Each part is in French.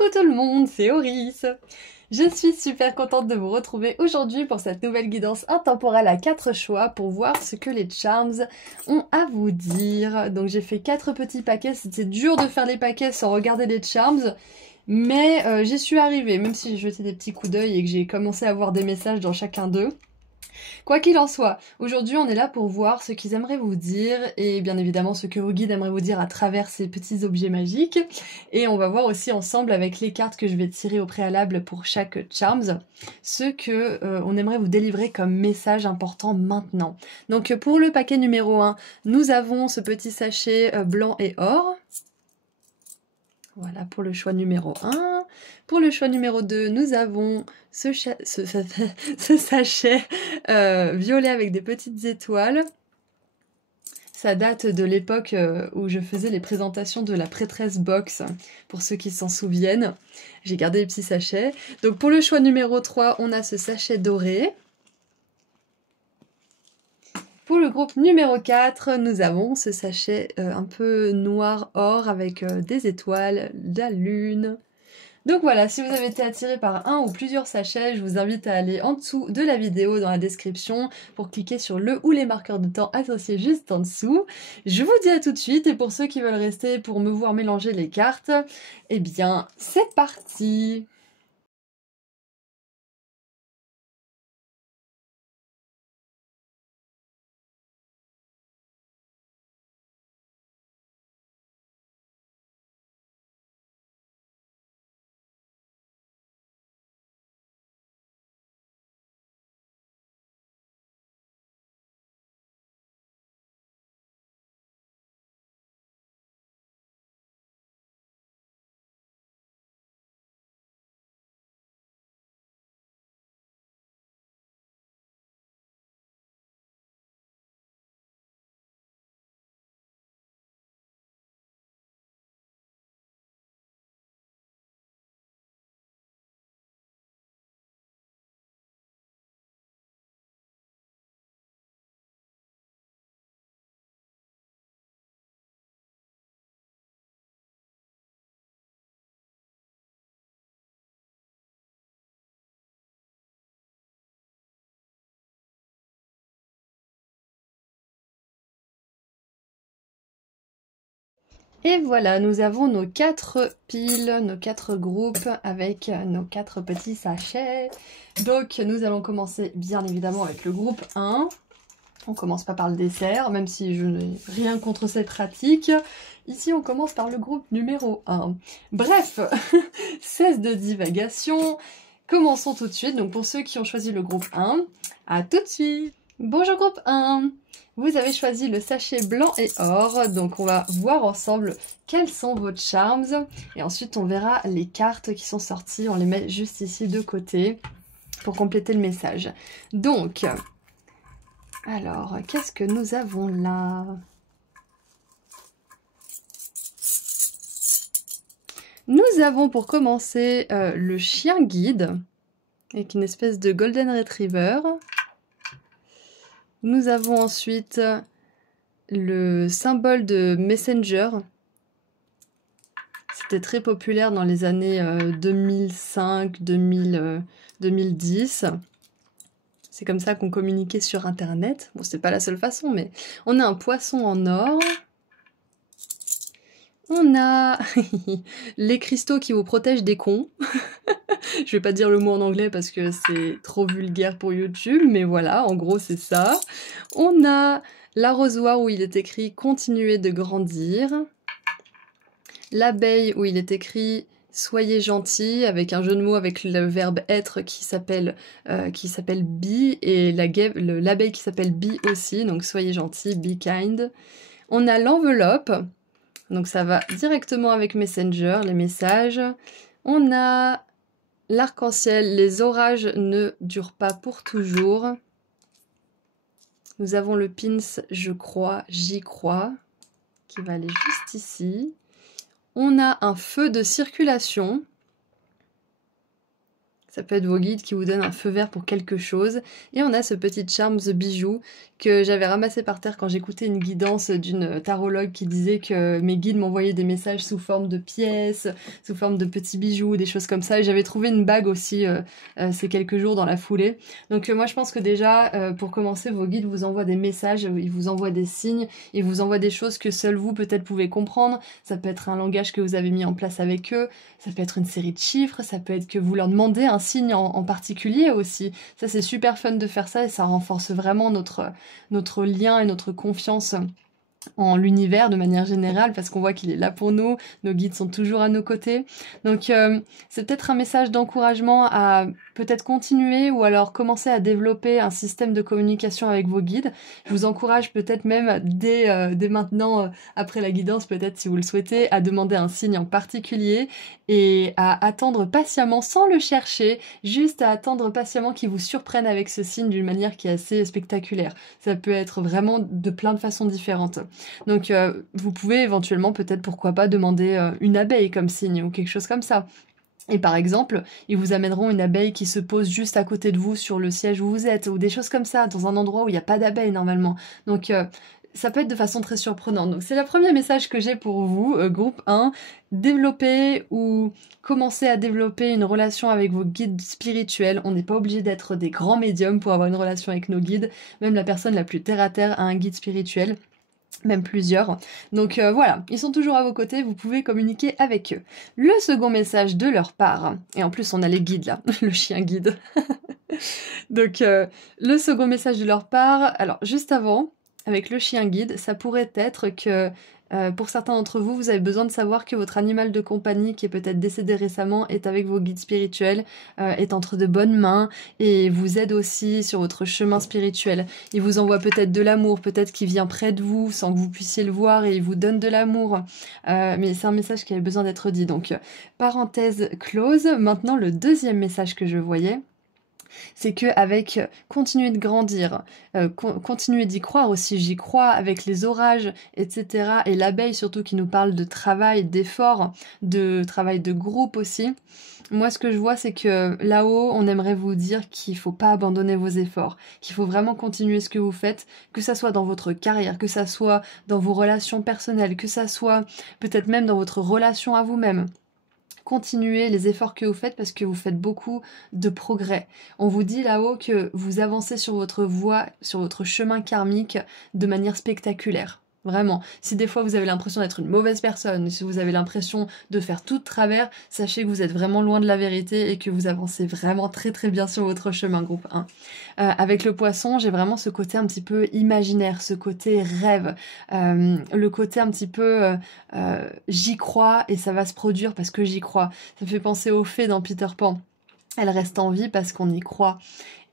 Coucou tout le monde, c'est Oris. Je suis super contente de vous retrouver aujourd'hui pour cette nouvelle guidance intemporelle à 4 choix pour voir ce que les charms ont à vous dire. Donc j'ai fait 4 petits paquets, c'était dur de faire les paquets sans regarder les charms, mais j'y suis arrivée, même si j'ai jeté des petits coups d'œil et que j'ai commencé à voir des messages dans chacun d'eux. Quoi qu'il en soit, aujourd'hui on est là pour voir ce qu'ils aimeraient vous dire et bien évidemment ce que vos guides aimeraient vous dire à travers ces petits objets magiques. Et on va voir aussi ensemble avec les cartes que je vais tirer au préalable pour chaque charms, ce que on aimerait vous délivrer comme message important maintenant. Donc pour le paquet numéro 1, nous avons ce petit sachet blanc et or. Voilà pour le choix numéro 1. Pour le choix numéro 2, nous avons ce sachet violet avec des petites étoiles. Ça date de l'époque où je faisais les présentations de la prêtresse box, pour ceux qui s'en souviennent. J'ai gardé les petits sachets. Donc pour le choix numéro 3, on a ce sachet doré. Pour le groupe numéro 4, nous avons ce sachet un peu noir or avec des étoiles, de la lune. Donc voilà, si vous avez été attiré par un ou plusieurs sachets, je vous invite à aller en dessous de la vidéo dans la description pour cliquer sur le ou les marqueurs de temps associés juste en dessous. Je vous dis à tout de suite et pour ceux qui veulent rester pour me voir mélanger les cartes, eh bien c'est parti! Et voilà, nous avons nos 4 piles, nos 4 groupes avec nos 4 petits sachets. Donc nous allons commencer bien évidemment avec le groupe 1. On commence pas par le dessert, même si je n'ai rien contre cette pratique. Ici, on commence par le groupe numéro 1. Bref, cesse de divagation. Commençons tout de suite. Donc pour ceux qui ont choisi le groupe 1, à tout de suite. Bonjour groupe 1. Vous avez choisi le sachet blanc et or. Donc on va voir ensemble quels sont vos charms. Et ensuite, on verra les cartes qui sont sorties. On les met juste ici de côté pour compléter le message. Donc... alors, qu'est-ce que nous avons là? Nous avons pour commencer le chien guide, avec une espèce de golden retriever. Nous avons ensuite le symbole de messenger. C'était très populaire dans les années 2005, 2010. C'est comme ça qu'on communiquait sur Internet. Bon, c'est pas la seule façon, mais on a un poisson en or. On a les cristaux qui vous protègent des cons. Je vais pas dire le mot en anglais parce que c'est trop vulgaire pour YouTube, mais voilà, en gros c'est ça. On a l'arrosoir où il est écrit « Continuez de grandir ». L'abeille où il est écrit « Soyez gentil » avec un jeu de mots avec le verbe être qui s'appelle be et l'abeille qui s'appelle bee aussi, donc soyez gentil, be kind. On a l'enveloppe, donc ça va directement avec Messenger, les messages. On a l'arc-en-ciel, les orages ne durent pas pour toujours. Nous avons le pins je crois, j'y crois, qui va aller juste ici. On a un feu de circulation. Ça peut être vos guides qui vous donnent un feu vert pour quelque chose. Et on a ce petit Charms bijou que j'avais ramassé par terre quand j'écoutais une guidance d'une tarologue qui disait que mes guides m'envoyaient des messages sous forme de pièces, sous forme de petits bijoux, des choses comme ça. Et j'avais trouvé une bague aussi ces quelques jours dans la foulée. Donc moi je pense que déjà, pour commencer, vos guides vous envoient des messages, ils vous envoient des signes, ils vous envoient des choses que seuls vous peut-être pouvez comprendre. Ça peut être un langage que vous avez mis en place avec eux, ça peut être une série de chiffres, ça peut être que vous leur demandez un signe en particulier aussi. Ça c'est super fun de faire ça et ça renforce vraiment notre lien et notre confiance en l'univers de manière générale parce qu'on voit qu'il est là pour nous, nos guides sont toujours à nos côtés. Donc c'est peut-être un message d'encouragement à peut-être continuer ou alors commencer à développer un système de communication avec vos guides. Je vous encourage peut-être même dès maintenant, après la guidance, peut-être si vous le souhaitez, à demander un signe en particulier et à attendre patiemment sans le chercher, juste à attendre patiemment qu'il vous surprenne avec ce signe d'une manière qui est assez spectaculaire. Ça peut être vraiment de plein de façons différentes. Donc vous pouvez éventuellement peut-être pourquoi pas demander une abeille comme signe ou quelque chose comme ça. Et par exemple, ils vous amèneront une abeille qui se pose juste à côté de vous sur le siège où vous êtes, ou des choses comme ça, dans un endroit où il n'y a pas d'abeille normalement. Donc ça peut être de façon très surprenante. Donc c'est le premier message que j'ai pour vous, groupe 1, développer ou commencer à développer une relation avec vos guides spirituels. On n'est pas obligé d'être des grands médiums pour avoir une relation avec nos guides, même la personne la plus terre à terre a un guide spirituel. Même plusieurs. Donc voilà, ils sont toujours à vos côtés, vous pouvez communiquer avec eux. Le second message de leur part, et en plus on a les guides là, le chien guide. Donc le second message de leur part, alors juste avant, avec le chien guide, ça pourrait être que pour certains d'entre vous, vous avez besoin de savoir que votre animal de compagnie, qui est peut-être décédé récemment, est avec vos guides spirituels, est entre de bonnes mains et vous aide aussi sur votre chemin spirituel. Il vous envoie peut-être de l'amour, peut-être qu'il vient près de vous sans que vous puissiez le voir et il vous donne de l'amour. Mais c'est un message qui avait besoin d'être dit. Donc, parenthèse close. Maintenant, le deuxième message que je voyais, c'est que avec continuer de grandir, continuer d'y croire aussi, j'y crois avec les orages, etc. Et l'abeille surtout qui nous parle de travail, d'effort, de travail de groupe aussi. Moi, ce que je vois, c'est que là-haut, on aimerait vous dire qu'il faut pas abandonner vos efforts, qu'il faut vraiment continuer ce que vous faites, que ça soit dans votre carrière, que ça soit dans vos relations personnelles, que ça soit peut-être même dans votre relation à vous-même. Continuez les efforts que vous faites parce que vous faites beaucoup de progrès. On vous dit là-haut que vous avancez sur votre voie, sur votre chemin karmique de manière spectaculaire. Vraiment. Si des fois vous avez l'impression d'être une mauvaise personne, si vous avez l'impression de faire tout de travers, sachez que vous êtes vraiment loin de la vérité et que vous avancez vraiment très très bien sur votre chemin, groupe 1. Avec le poisson, j'ai vraiment ce côté un petit peu imaginaire, ce côté rêve, le côté un petit peu j'y crois et ça va se produire parce que j'y crois. Ça me fait penser aux fées dans Peter Pan. Elles restent en vie parce qu'on y croit.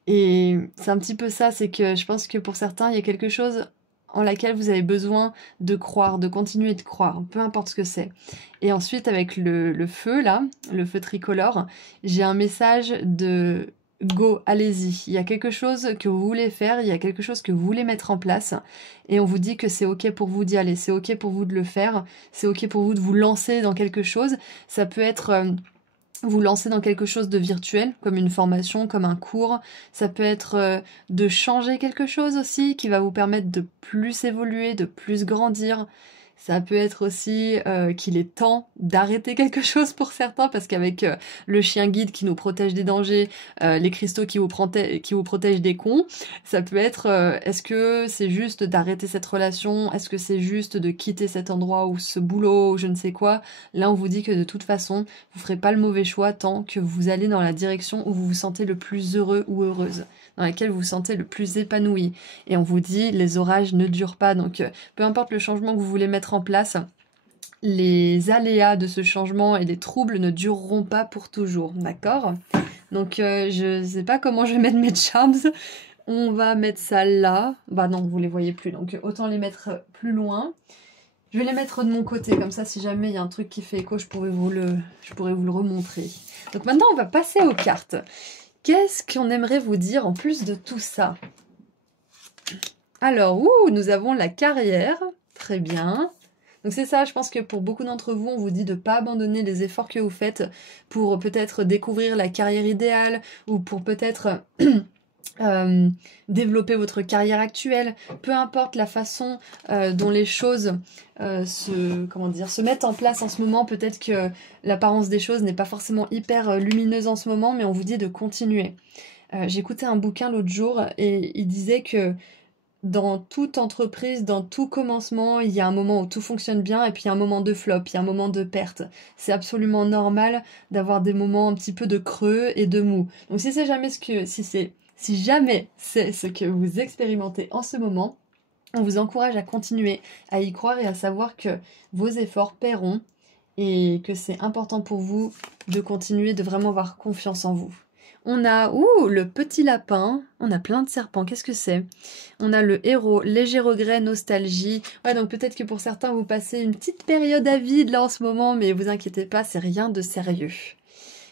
Et c'est un petit peu ça, c'est que je pense que pour certains, il y a quelque chose en laquelle vous avez besoin de croire, de continuer de croire, peu importe ce que c'est. Et ensuite, avec le feu, là, le feu tricolore, j'ai un message de go, allez-y. Il y a quelque chose que vous voulez faire, il y a quelque chose que vous voulez mettre en place, et on vous dit que c'est ok pour vous d'y aller, c'est ok pour vous de le faire, c'est ok pour vous de vous lancer dans quelque chose. Ça peut être... vous lancer dans quelque chose de virtuel, comme une formation, comme un cours. Ça peut être de changer quelque chose aussi, qui va vous permettre de plus évoluer, de plus grandir. Ça peut être aussi qu'il est temps d'arrêter quelque chose pour certains, parce qu'avec le chien guide qui nous protège des dangers, les cristaux qui vous protègent des cons, ça peut être est-ce que c'est juste d'arrêter cette relation, est-ce que c'est juste de quitter cet endroit ou ce boulot ou je ne sais quoi. Là on vous dit que de toute façon vous ferez pas le mauvais choix tant que vous allez dans la direction où vous vous sentez le plus heureux ou heureuse, dans laquelle vous vous sentez le plus épanoui. Et on vous dit les orages ne durent pas, donc peu importe le changement que vous voulez mettre en place, les aléas de ce changement et les troubles ne dureront pas pour toujours, d'accord? Donc je sais pas comment je vais mettre mes charms. On va mettre ça là. Bah non, vous les voyez plus, donc autant les mettre plus loin. Je vais les mettre de mon côté, comme ça si jamais il y a un truc qui fait écho, je pourrais vous le remontrer. Donc maintenant on va passer aux cartes. Qu'est-ce qu'on aimerait vous dire en plus de tout ça? Alors, nous avons la carrière, très bien. Donc c'est ça, je pense que pour beaucoup d'entre vous, on vous dit de ne pas abandonner les efforts que vous faites pour peut-être découvrir la carrière idéale ou pour peut-être développer votre carrière actuelle. Peu importe la façon dont les choses se mettent en place en ce moment, peut-être que l'apparence des choses n'est pas forcément hyper lumineuse en ce moment, mais on vous dit de continuer. J'écoutais un bouquin l'autre jour et il disait que dans toute entreprise, dans tout commencement, il y a un moment où tout fonctionne bien et puis il y a un moment de flop, il y a un moment de perte. C'est absolument normal d'avoir des moments un petit peu de creux et de mou. Donc si jamais c'est ce que vous expérimentez en ce moment, on vous encourage à continuer, à y croire et à savoir que vos efforts paieront et que c'est important pour vous de continuer, de vraiment avoir confiance en vous. On a, le petit lapin, on a plein de serpents, qu'est-ce que c'est? On a le héros, léger regret, nostalgie. Ouais, donc peut-être que pour certains, vous passez une petite période à vide là en ce moment, mais vous inquiétez pas, c'est rien de sérieux.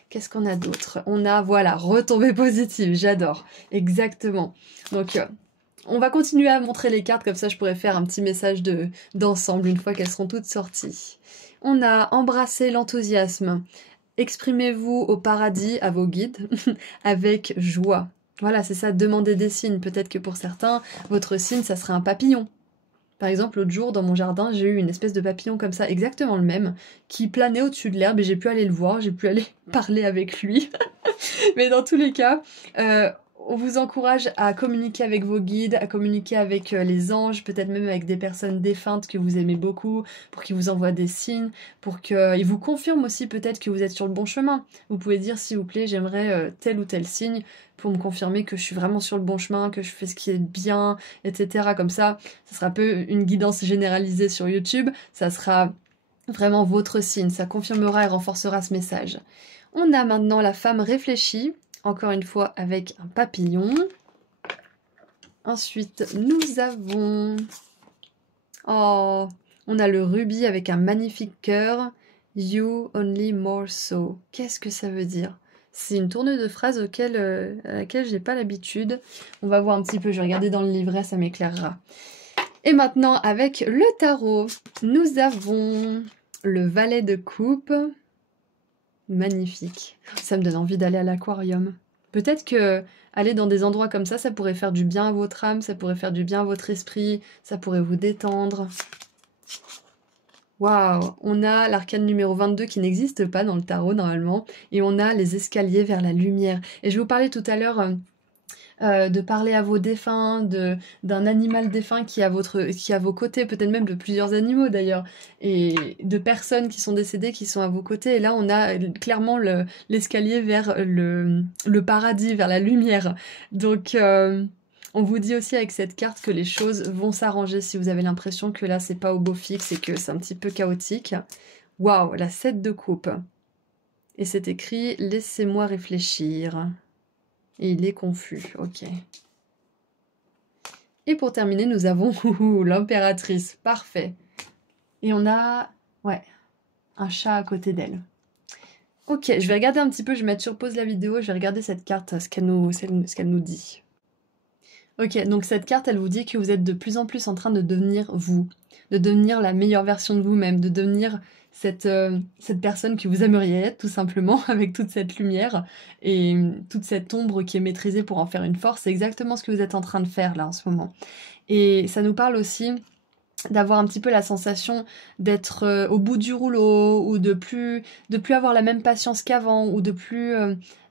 Qu'est-ce qu'on a d'autre? On a, voilà, retombée positive, j'adore. Exactement. Donc, on va continuer à montrer les cartes, comme ça je pourrais faire un petit message d'ensemble une fois qu'elles seront toutes sorties. On a embrassé l'enthousiasme. Exprimez-vous au paradis, à vos guides, avec joie. Voilà, c'est ça, demandez des signes. Peut-être que pour certains, votre signe, ça serait un papillon. Par exemple, l'autre jour, dans mon jardin, j'ai eu une espèce de papillon comme ça, exactement le même, qui planait au-dessus de l'herbe et j'ai pu aller le voir, j'ai pu aller parler avec lui. Mais dans tous les cas, on vous encourage à communiquer avec vos guides, à communiquer avec les anges, peut-être même avec des personnes défuntes que vous aimez beaucoup, pour qu'ils vous envoient des signes, pour qu'ils vous confirment aussi peut-être que vous êtes sur le bon chemin. Vous pouvez dire, s'il vous plaît, j'aimerais tel ou tel signe pour me confirmer que je suis vraiment sur le bon chemin, que je fais ce qui est bien, etc. Comme ça sera un peu une guidance généralisée sur YouTube, ça sera vraiment votre signe, ça confirmera et renforcera ce message. On a maintenant la femme réfléchie, encore une fois avec un papillon. Ensuite, nous avons... Oh, on a le rubis avec un magnifique cœur. You only more so. Qu'est-ce que ça veut dire? C'est une tournure de phrase à laquelle j'ai pas l'habitude. On va voir un petit peu, je vais regarder dans le livret, ça m'éclairera. Et maintenant, avec le tarot, nous avons le valet de coupe. Magnifique. Ça me donne envie d'aller à l'aquarium. Peut-être que aller dans des endroits comme ça pourrait faire du bien à votre âme, ça pourrait faire du bien à votre esprit, ça pourrait vous détendre. Waouh! On a l'arcane numéro 22 qui n'existe pas dans le tarot normalement, et on a les escaliers vers la lumière. Et je vais vous parlais tout à l'heure de parler à vos défunts, d'un animal défunt qui est à vos côtés, peut-être même de plusieurs animaux d'ailleurs, et de personnes qui sont décédées qui sont à vos côtés. Et là, on a clairement l'escalier vers le paradis, vers la lumière. Donc, on vous dit aussi avec cette carte que les choses vont s'arranger si vous avez l'impression que là, c'est pas au beau fixe et que c'est un petit peu chaotique. Waouh, la 7 de coupe. Et c'est écrit « Laissez-moi réfléchir ». Et il est confus, ok. Et pour terminer, nous avons l'impératrice, parfait. Et on a, ouais, un chat à côté d'elle. Ok, je vais regarder un petit peu, je vais mettre sur pause la vidéo, je vais regarder cette carte, ce qu'elle nous dit. Ok, donc cette carte, elle vous dit que vous êtes de plus en plus en train de devenir vous, de devenir la meilleure version de vous-même, de devenir cette personne que vous aimeriez être, tout simplement, avec toute cette lumière et toute cette ombre qui est maîtrisée pour en faire une force. C'est exactement ce que vous êtes en train de faire là en ce moment. Et ça nous parle aussi d'avoir un petit peu la sensation d'être au bout du rouleau, ou de plus avoir la même patience qu'avant, ou de plus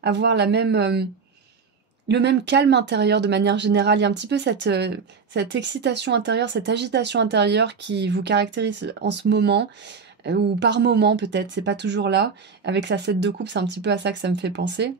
avoir le même calme intérieur de manière générale. Il y a un petit peu cette excitation intérieure, cette agitation intérieure qui vous caractérise en ce moment, ou par moment peut-être, c'est pas toujours là. Avec sa 7 de coupe, c'est un petit peu à ça que ça me fait penser.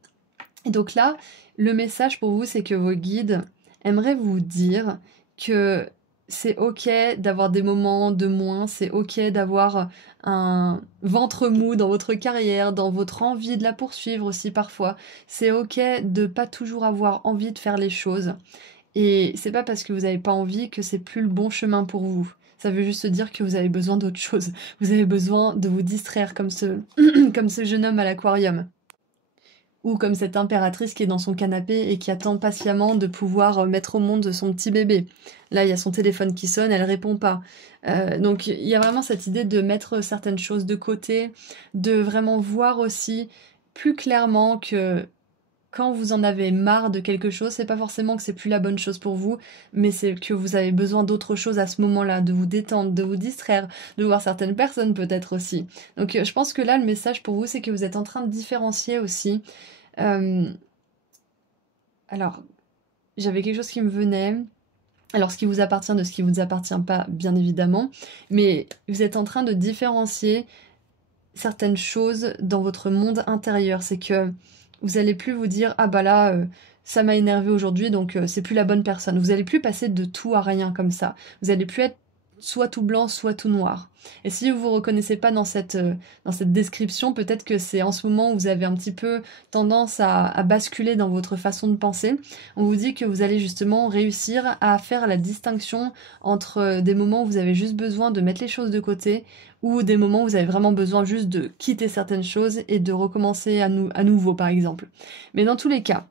Et donc là, le message pour vous, c'est que vos guides aimeraient vous dire que c'est ok d'avoir des moments de moins, c'est ok d'avoir un ventre mou dans votre carrière, dans votre envie de la poursuivre aussi parfois. C'est ok de pas toujours avoir envie de faire les choses. Et c'est pas parce que vous n'avez pas envie que c'est plus le bon chemin pour vous. Ça veut juste dire que vous avez besoin d'autre chose. Vous avez besoin de vous distraire comme ce jeune homme à l'aquarium. ou comme cette impératrice qui est dans son canapé et qui attend patiemment de pouvoir mettre au monde son petit bébé. Là, il y a son téléphone qui sonne, elle répond pas. Donc il y a vraiment cette idée de mettre certaines choses de côté, de vraiment voir aussi plus clairement que quand vous en avez marre de quelque chose, c'est pas forcément que c'est plus la bonne chose pour vous, mais c'est que vous avez besoin d'autre chose à ce moment-là, de vous détendre, de vous distraire, de voir certaines personnes peut-être aussi. Donc je pense que là, le message pour vous, c'est que vous êtes en train de différencier aussi. Alors, j'avais quelque chose qui me venait. Alors, ce qui vous appartient de ce qui vous appartient pas, bien évidemment, mais vous êtes en train de différencier certaines choses dans votre monde intérieur. C'est que vous allez plus vous dire ah bah là ça m'a énervé aujourd'hui donc c'est plus la bonne personne. Vous allez plus passer de tout à rien comme ça. Vous allez plus être soit tout blanc soit tout noir. Et si vous vous reconnaissez pas dans cette description, peut-être que c'est en ce moment où vous avez un petit peu tendance à basculer dans votre façon de penser. On vous dit que vous allez justement réussir à faire la distinction entre des moments où vous avez juste besoin de mettre les choses de côté ou des moments où vous avez vraiment besoin juste de quitter certaines choses et de recommencer à nouveau par exemple. Mais dans tous les cas,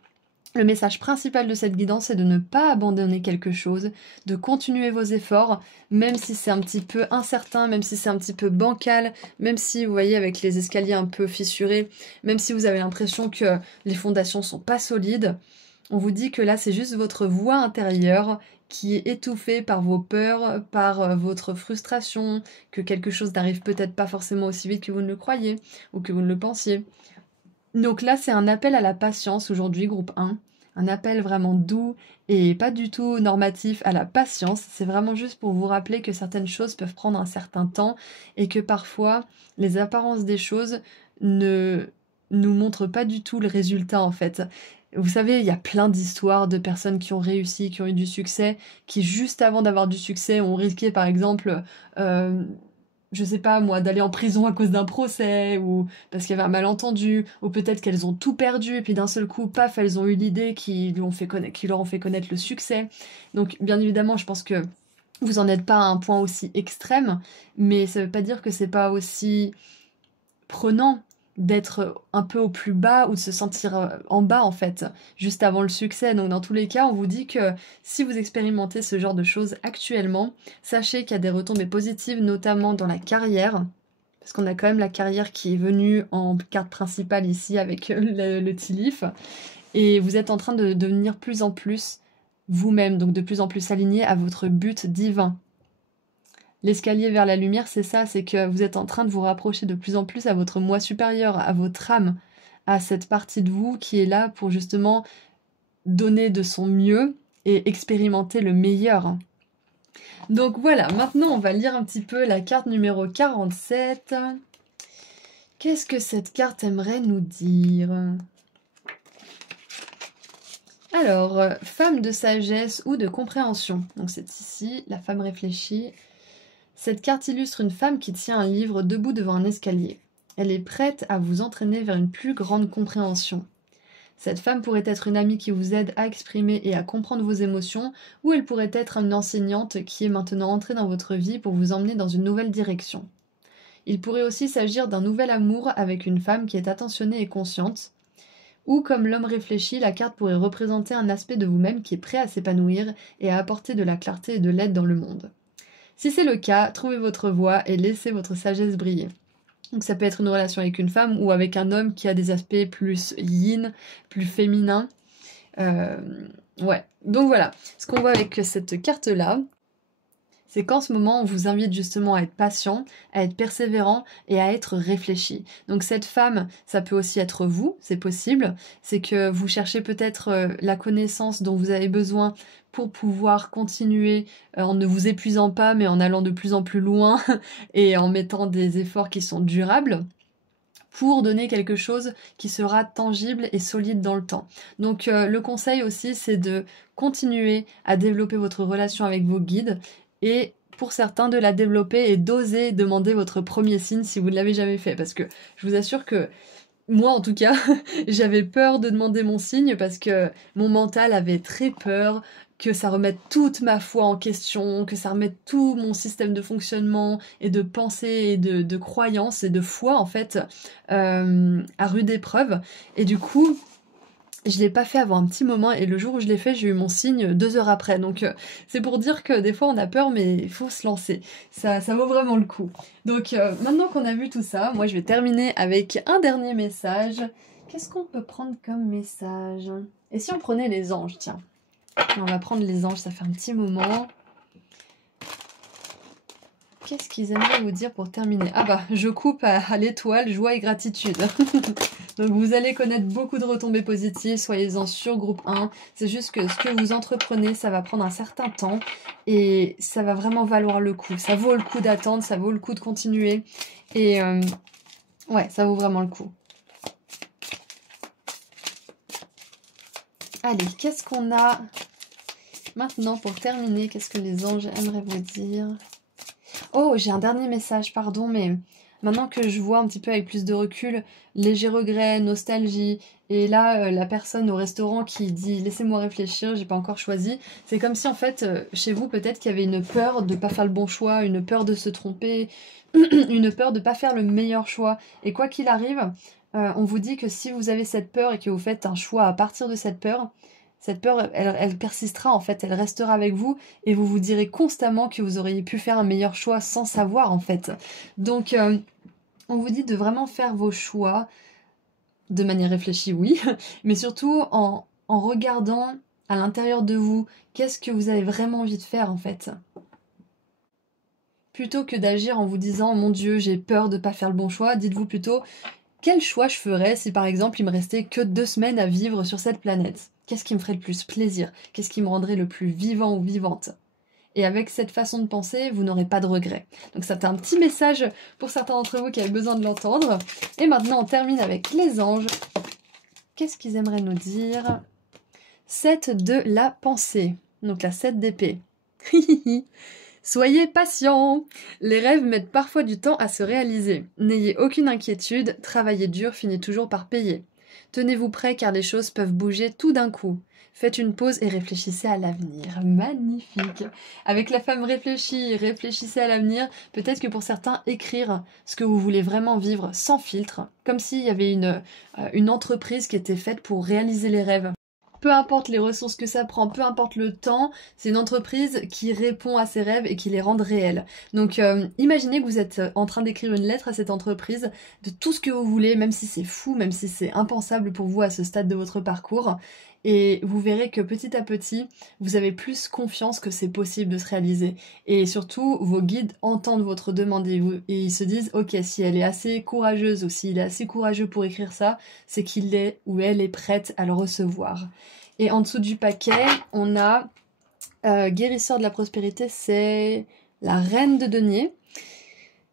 le message principal de cette guidance est de ne pas abandonner quelque chose, de continuer vos efforts, même si c'est un petit peu incertain, même si c'est un petit peu bancal, même si vous voyez avec les escaliers un peu fissurés, même si vous avez l'impression que les fondations sont pas solides, on vous dit que là c'est juste votre voix intérieure qui est étouffée par vos peurs, par votre frustration, que quelque chose n'arrive peut-être pas forcément aussi vite que vous ne le croyez ou que vous ne le pensiez. Donc là, c'est un appel à la patience aujourd'hui, groupe 1. Un appel vraiment doux et pas du tout normatif à la patience. C'est vraiment juste pour vous rappeler que certaines choses peuvent prendre un certain temps et que parfois, les apparences des choses ne nous montrent pas du tout le résultat en fait. Vous savez, il y a plein d'histoires de personnes qui ont réussi, qui ont eu du succès, qui juste avant d'avoir du succès ont risqué par exemple je sais pas moi, d'aller en prison à cause d'un procès, ou parce qu'il y avait un malentendu, ou peut-être qu'elles ont tout perdu, et puis d'un seul coup, paf, elles ont eu l'idée qui leur ont fait connaître le succès. Donc, bien évidemment, je pense que vous en êtes pas à un point aussi extrême, mais ça veut pas dire que c'est pas aussi prenant d'être un peu au plus bas ou de se sentir en bas en fait, juste avant le succès. Donc dans tous les cas, on vous dit que si vous expérimentez ce genre de choses actuellement, sachez qu'il y a des retombées positives, notamment dans la carrière, parce qu'on a quand même la carrière qui est venue en carte principale ici avec le tilif, et vous êtes en train de devenir plus en plus vous-même, donc de plus en plus aligné à votre but divin. L'escalier vers la lumière, c'est ça, c'est que vous êtes en train de vous rapprocher de plus en plus à votre moi supérieur, à votre âme, à cette partie de vous qui est là pour justement donner de son mieux et expérimenter le meilleur. Donc voilà, maintenant on va lire un petit peu la carte numéro 47. Qu'est-ce que cette carte aimerait nous dire ? Alors, femme de sagesse ou de compréhension. Donc c'est ici, la femme réfléchie. Cette carte illustre une femme qui tient un livre debout devant un escalier. Elle est prête à vous entraîner vers une plus grande compréhension. Cette femme pourrait être une amie qui vous aide à exprimer et à comprendre vos émotions, ou elle pourrait être une enseignante qui est maintenant entrée dans votre vie pour vous emmener dans une nouvelle direction. Il pourrait aussi s'agir d'un nouvel amour avec une femme qui est attentionnée et consciente, ou comme l'homme réfléchi, la carte pourrait représenter un aspect de vous-même qui est prêt à s'épanouir et à apporter de la clarté et de l'aide dans le monde. Si c'est le cas, trouvez votre voie et laissez votre sagesse briller. Donc ça peut être une relation avec une femme ou avec un homme qui a des aspects plus yin, plus féminins. Ouais, donc voilà. Ce qu'on voit avec cette carte-là, c'est qu'en ce moment, on vous invite justement à être patient, à être persévérant et à être réfléchi. Donc cette femme, ça peut aussi être vous, c'est possible. C'est que vous cherchez peut-être la connaissance dont vous avez besoin pour pouvoir continuer en ne vous épuisant pas, mais en allant de plus en plus loin et en mettant des efforts qui sont durables, pour donner quelque chose qui sera tangible et solide dans le temps. Donc le conseil aussi, c'est de continuer à développer votre relation avec vos guides, et pour certains de la développer et d'oser demander votre premier signe si vous ne l'avez jamais fait. Parce que je vous assure que moi en tout cas, j'avais peur de demander mon signe parce que mon mental avait très peur que ça remette toute ma foi en question, que ça remette tout mon système de fonctionnement et de pensée et de croyance et de foi en fait à rude épreuve. Et du coup, je l'ai pas fait avant un petit moment et le jour où je l'ai fait, j'ai eu mon signe 2 heures après. Donc c'est pour dire que des fois on a peur mais il faut se lancer. Ça vaut vraiment le coup. Donc maintenant qu'on a vu tout ça, moi je vais terminer avec un dernier message. Qu'est-ce qu'on peut prendre comme message? Et si on prenait les anges, tiens. On va prendre les anges, ça fait un petit moment. Qu'est-ce qu'ils aimeraient vous dire pour terminer? Ah bah, je coupe à l'étoile, joie et gratitude. Donc vous allez connaître beaucoup de retombées positives, soyez-en sûrs, groupe 1. C'est juste que ce que vous entreprenez, ça va prendre un certain temps et ça va vraiment valoir le coup. Ça vaut le coup d'attendre, ça vaut le coup de continuer. Et ouais, ça vaut vraiment le coup. Allez, qu'est-ce qu'on a maintenant pour terminer? Qu'est-ce que les anges aimeraient vous dire? Oh, j'ai un dernier message, pardon, mais maintenant que je vois un petit peu avec plus de recul, léger regret, nostalgie, et là, la personne au restaurant qui dit « laissez-moi réfléchir, j'ai pas encore choisi », c'est comme si en fait, chez vous, peut-être qu'il y avait une peur de pas faire le bon choix, une peur de se tromper, une peur de pas faire le meilleur choix. Et quoi qu'il arrive, on vous dit que si vous avez cette peur et que vous faites un choix à partir de cette peur, elle persistera en fait, elle restera avec vous et vous vous direz constamment que vous auriez pu faire un meilleur choix sans savoir en fait. Donc on vous dit de vraiment faire vos choix de manière réfléchie, oui, mais surtout en regardant à l'intérieur de vous, qu'est-ce que vous avez vraiment envie de faire en fait. Plutôt que d'agir en vous disant « mon Dieu, j'ai peur de pas faire le bon choix », dites-vous plutôt « quel choix je ferais si par exemple il me restait que 2 semaines à vivre sur cette planète ? Qu'est-ce qui me ferait le plus plaisir? Qu'est-ce qui me rendrait le plus vivant ou vivante ?» Et avec cette façon de penser, vous n'aurez pas de regrets. Donc c'était un petit message pour certains d'entre vous qui avaient besoin de l'entendre. Et maintenant on termine avec les anges. Qu'est-ce qu'ils aimeraient nous dire? 7 de la pensée. Donc la 7 d'épée. Soyez patient. Les rêves mettent parfois du temps à se réaliser. N'ayez aucune inquiétude, travailler dur finit toujours par payer. Tenez-vous prêt car les choses peuvent bouger tout d'un coup. Faites une pause et réfléchissez à l'avenir. Magnifique. Avec la femme réfléchie, réfléchissez à l'avenir. Peut-être que pour certains, écrire ce que vous voulez vraiment vivre sans filtre, comme s'il y avait une entreprise qui était faite pour réaliser les rêves. Peu importe les ressources que ça prend, peu importe le temps, c'est une entreprise qui répond à ses rêves et qui les rend réels. Donc imaginez que vous êtes en train d'écrire une lettre à cette entreprise de tout ce que vous voulez, même si c'est fou, même si c'est impensable pour vous à ce stade de votre parcours. Et vous verrez que petit à petit, vous avez plus confiance que c'est possible de se réaliser. Et surtout, vos guides entendent votre demande et ils se disent « Ok, si elle est assez courageuse ou s'il est assez courageux pour écrire ça, c'est qu'il est ou elle est prête à le recevoir. » Et en dessous du paquet, on a guérisseur de la prospérité, c'est la reine de denier.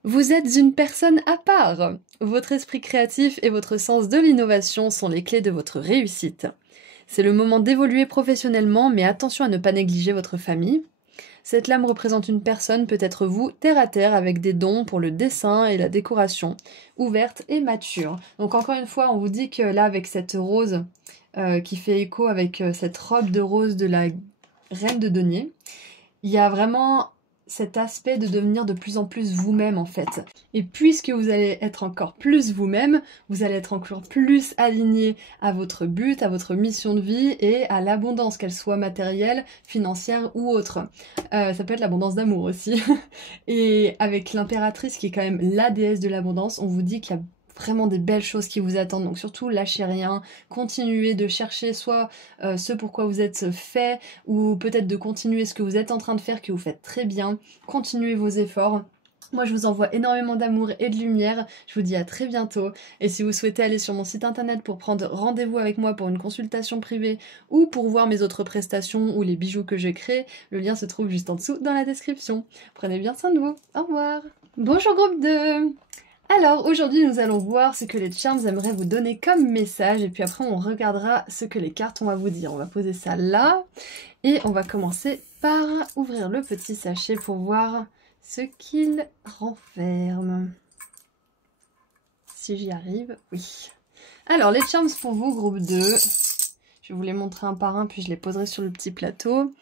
Vous êtes une personne à part. Votre esprit créatif et votre sens de l'innovation sont les clés de votre réussite. C'est le moment d'évoluer professionnellement, mais attention à ne pas négliger votre famille. Cette lame représente une personne, peut-être vous, terre à terre, avec des dons pour le dessin et la décoration, ouverte et mature. Donc encore une fois, on vous dit que là, avec cette rose qui fait écho avec cette robe de rose de la reine de denier, il y a vraiment cet aspect de devenir de plus en plus vous-même en fait. Et puisque vous allez être encore plus vous-même, vous allez être encore plus aligné à votre but, à votre mission de vie et à l'abondance, qu'elle soit matérielle, financière ou autre. Ça peut être l'abondance d'amour aussi. Et avec l'impératrice qui est quand même la déesse de l'abondance, on vous dit qu'il y a vraiment des belles choses qui vous attendent, donc surtout lâchez rien, continuez de chercher soit ce pourquoi vous êtes fait, ou peut-être de continuer ce que vous êtes en train de faire, que vous faites très bien, continuez vos efforts. Moi je vous envoie énormément d'amour et de lumière, je vous dis à très bientôt, et si vous souhaitez aller sur mon site internet pour prendre rendez-vous avec moi pour une consultation privée, ou pour voir mes autres prestations ou les bijoux que j'ai créés, le lien se trouve juste en dessous dans la description. Prenez bien soin de vous, au revoir. Bonjour groupe 2. Alors aujourd'hui nous allons voir ce que les charms aimeraient vous donner comme message et puis après on regardera ce que les cartes ont à vous dire. On va poser ça là et on va commencer par ouvrir le petit sachet pour voir ce qu'il renferme. Si j'y arrive, oui. Alors les charms pour vous groupe 2, je Je vais vous les montrer un par un, puis je les poserai sur le petit plateau.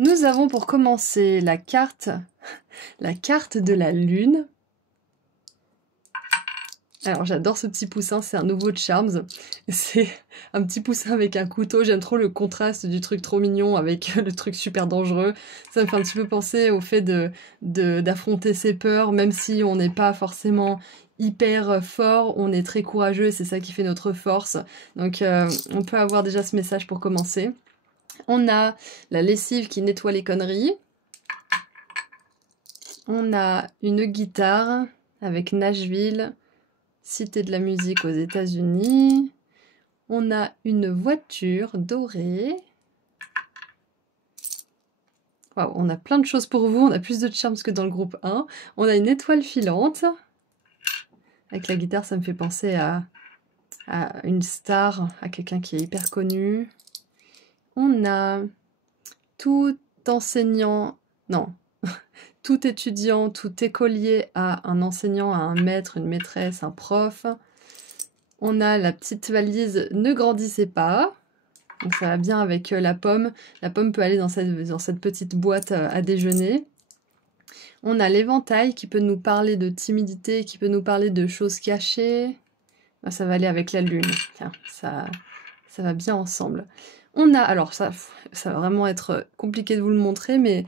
Nous avons pour commencer la carte de la lune. Alors j'adore ce petit poussin, c'est un nouveau de Charms. C'est un petit poussin avec un couteau, j'aime trop le contraste du truc trop mignon avec le truc super dangereux. Ça me fait un petit peu penser au fait d'affronter ses peurs, même si on n'est pas forcément hyper fort, on est très courageux et c'est ça qui fait notre force. Donc on peut avoir déjà ce message pour commencer. On a la lessive qui nettoie les conneries. On a une guitare avec Nashville. Cité de la musique aux États-Unis. On a une voiture dorée. Wow, on a plein de choses pour vous. On a plus de charms que dans le groupe 1. On a une étoile filante. Avec la guitare, ça me fait penser à une star, à quelqu'un qui est hyper connu. On a tout enseignant... Non. Tout étudiant, tout écolier a un enseignant, a un maître, une maîtresse, un prof. On a la petite valise « Ne grandissez pas ». Donc ça va bien avec la pomme. La pomme peut aller dans cette petite boîte à déjeuner. On a l'éventail qui peut nous parler de timidité, qui peut nous parler de choses cachées. Ça va aller avec la lune. Tiens, ça va bien ensemble. On a, alors ça va vraiment être compliqué de vous le montrer, mais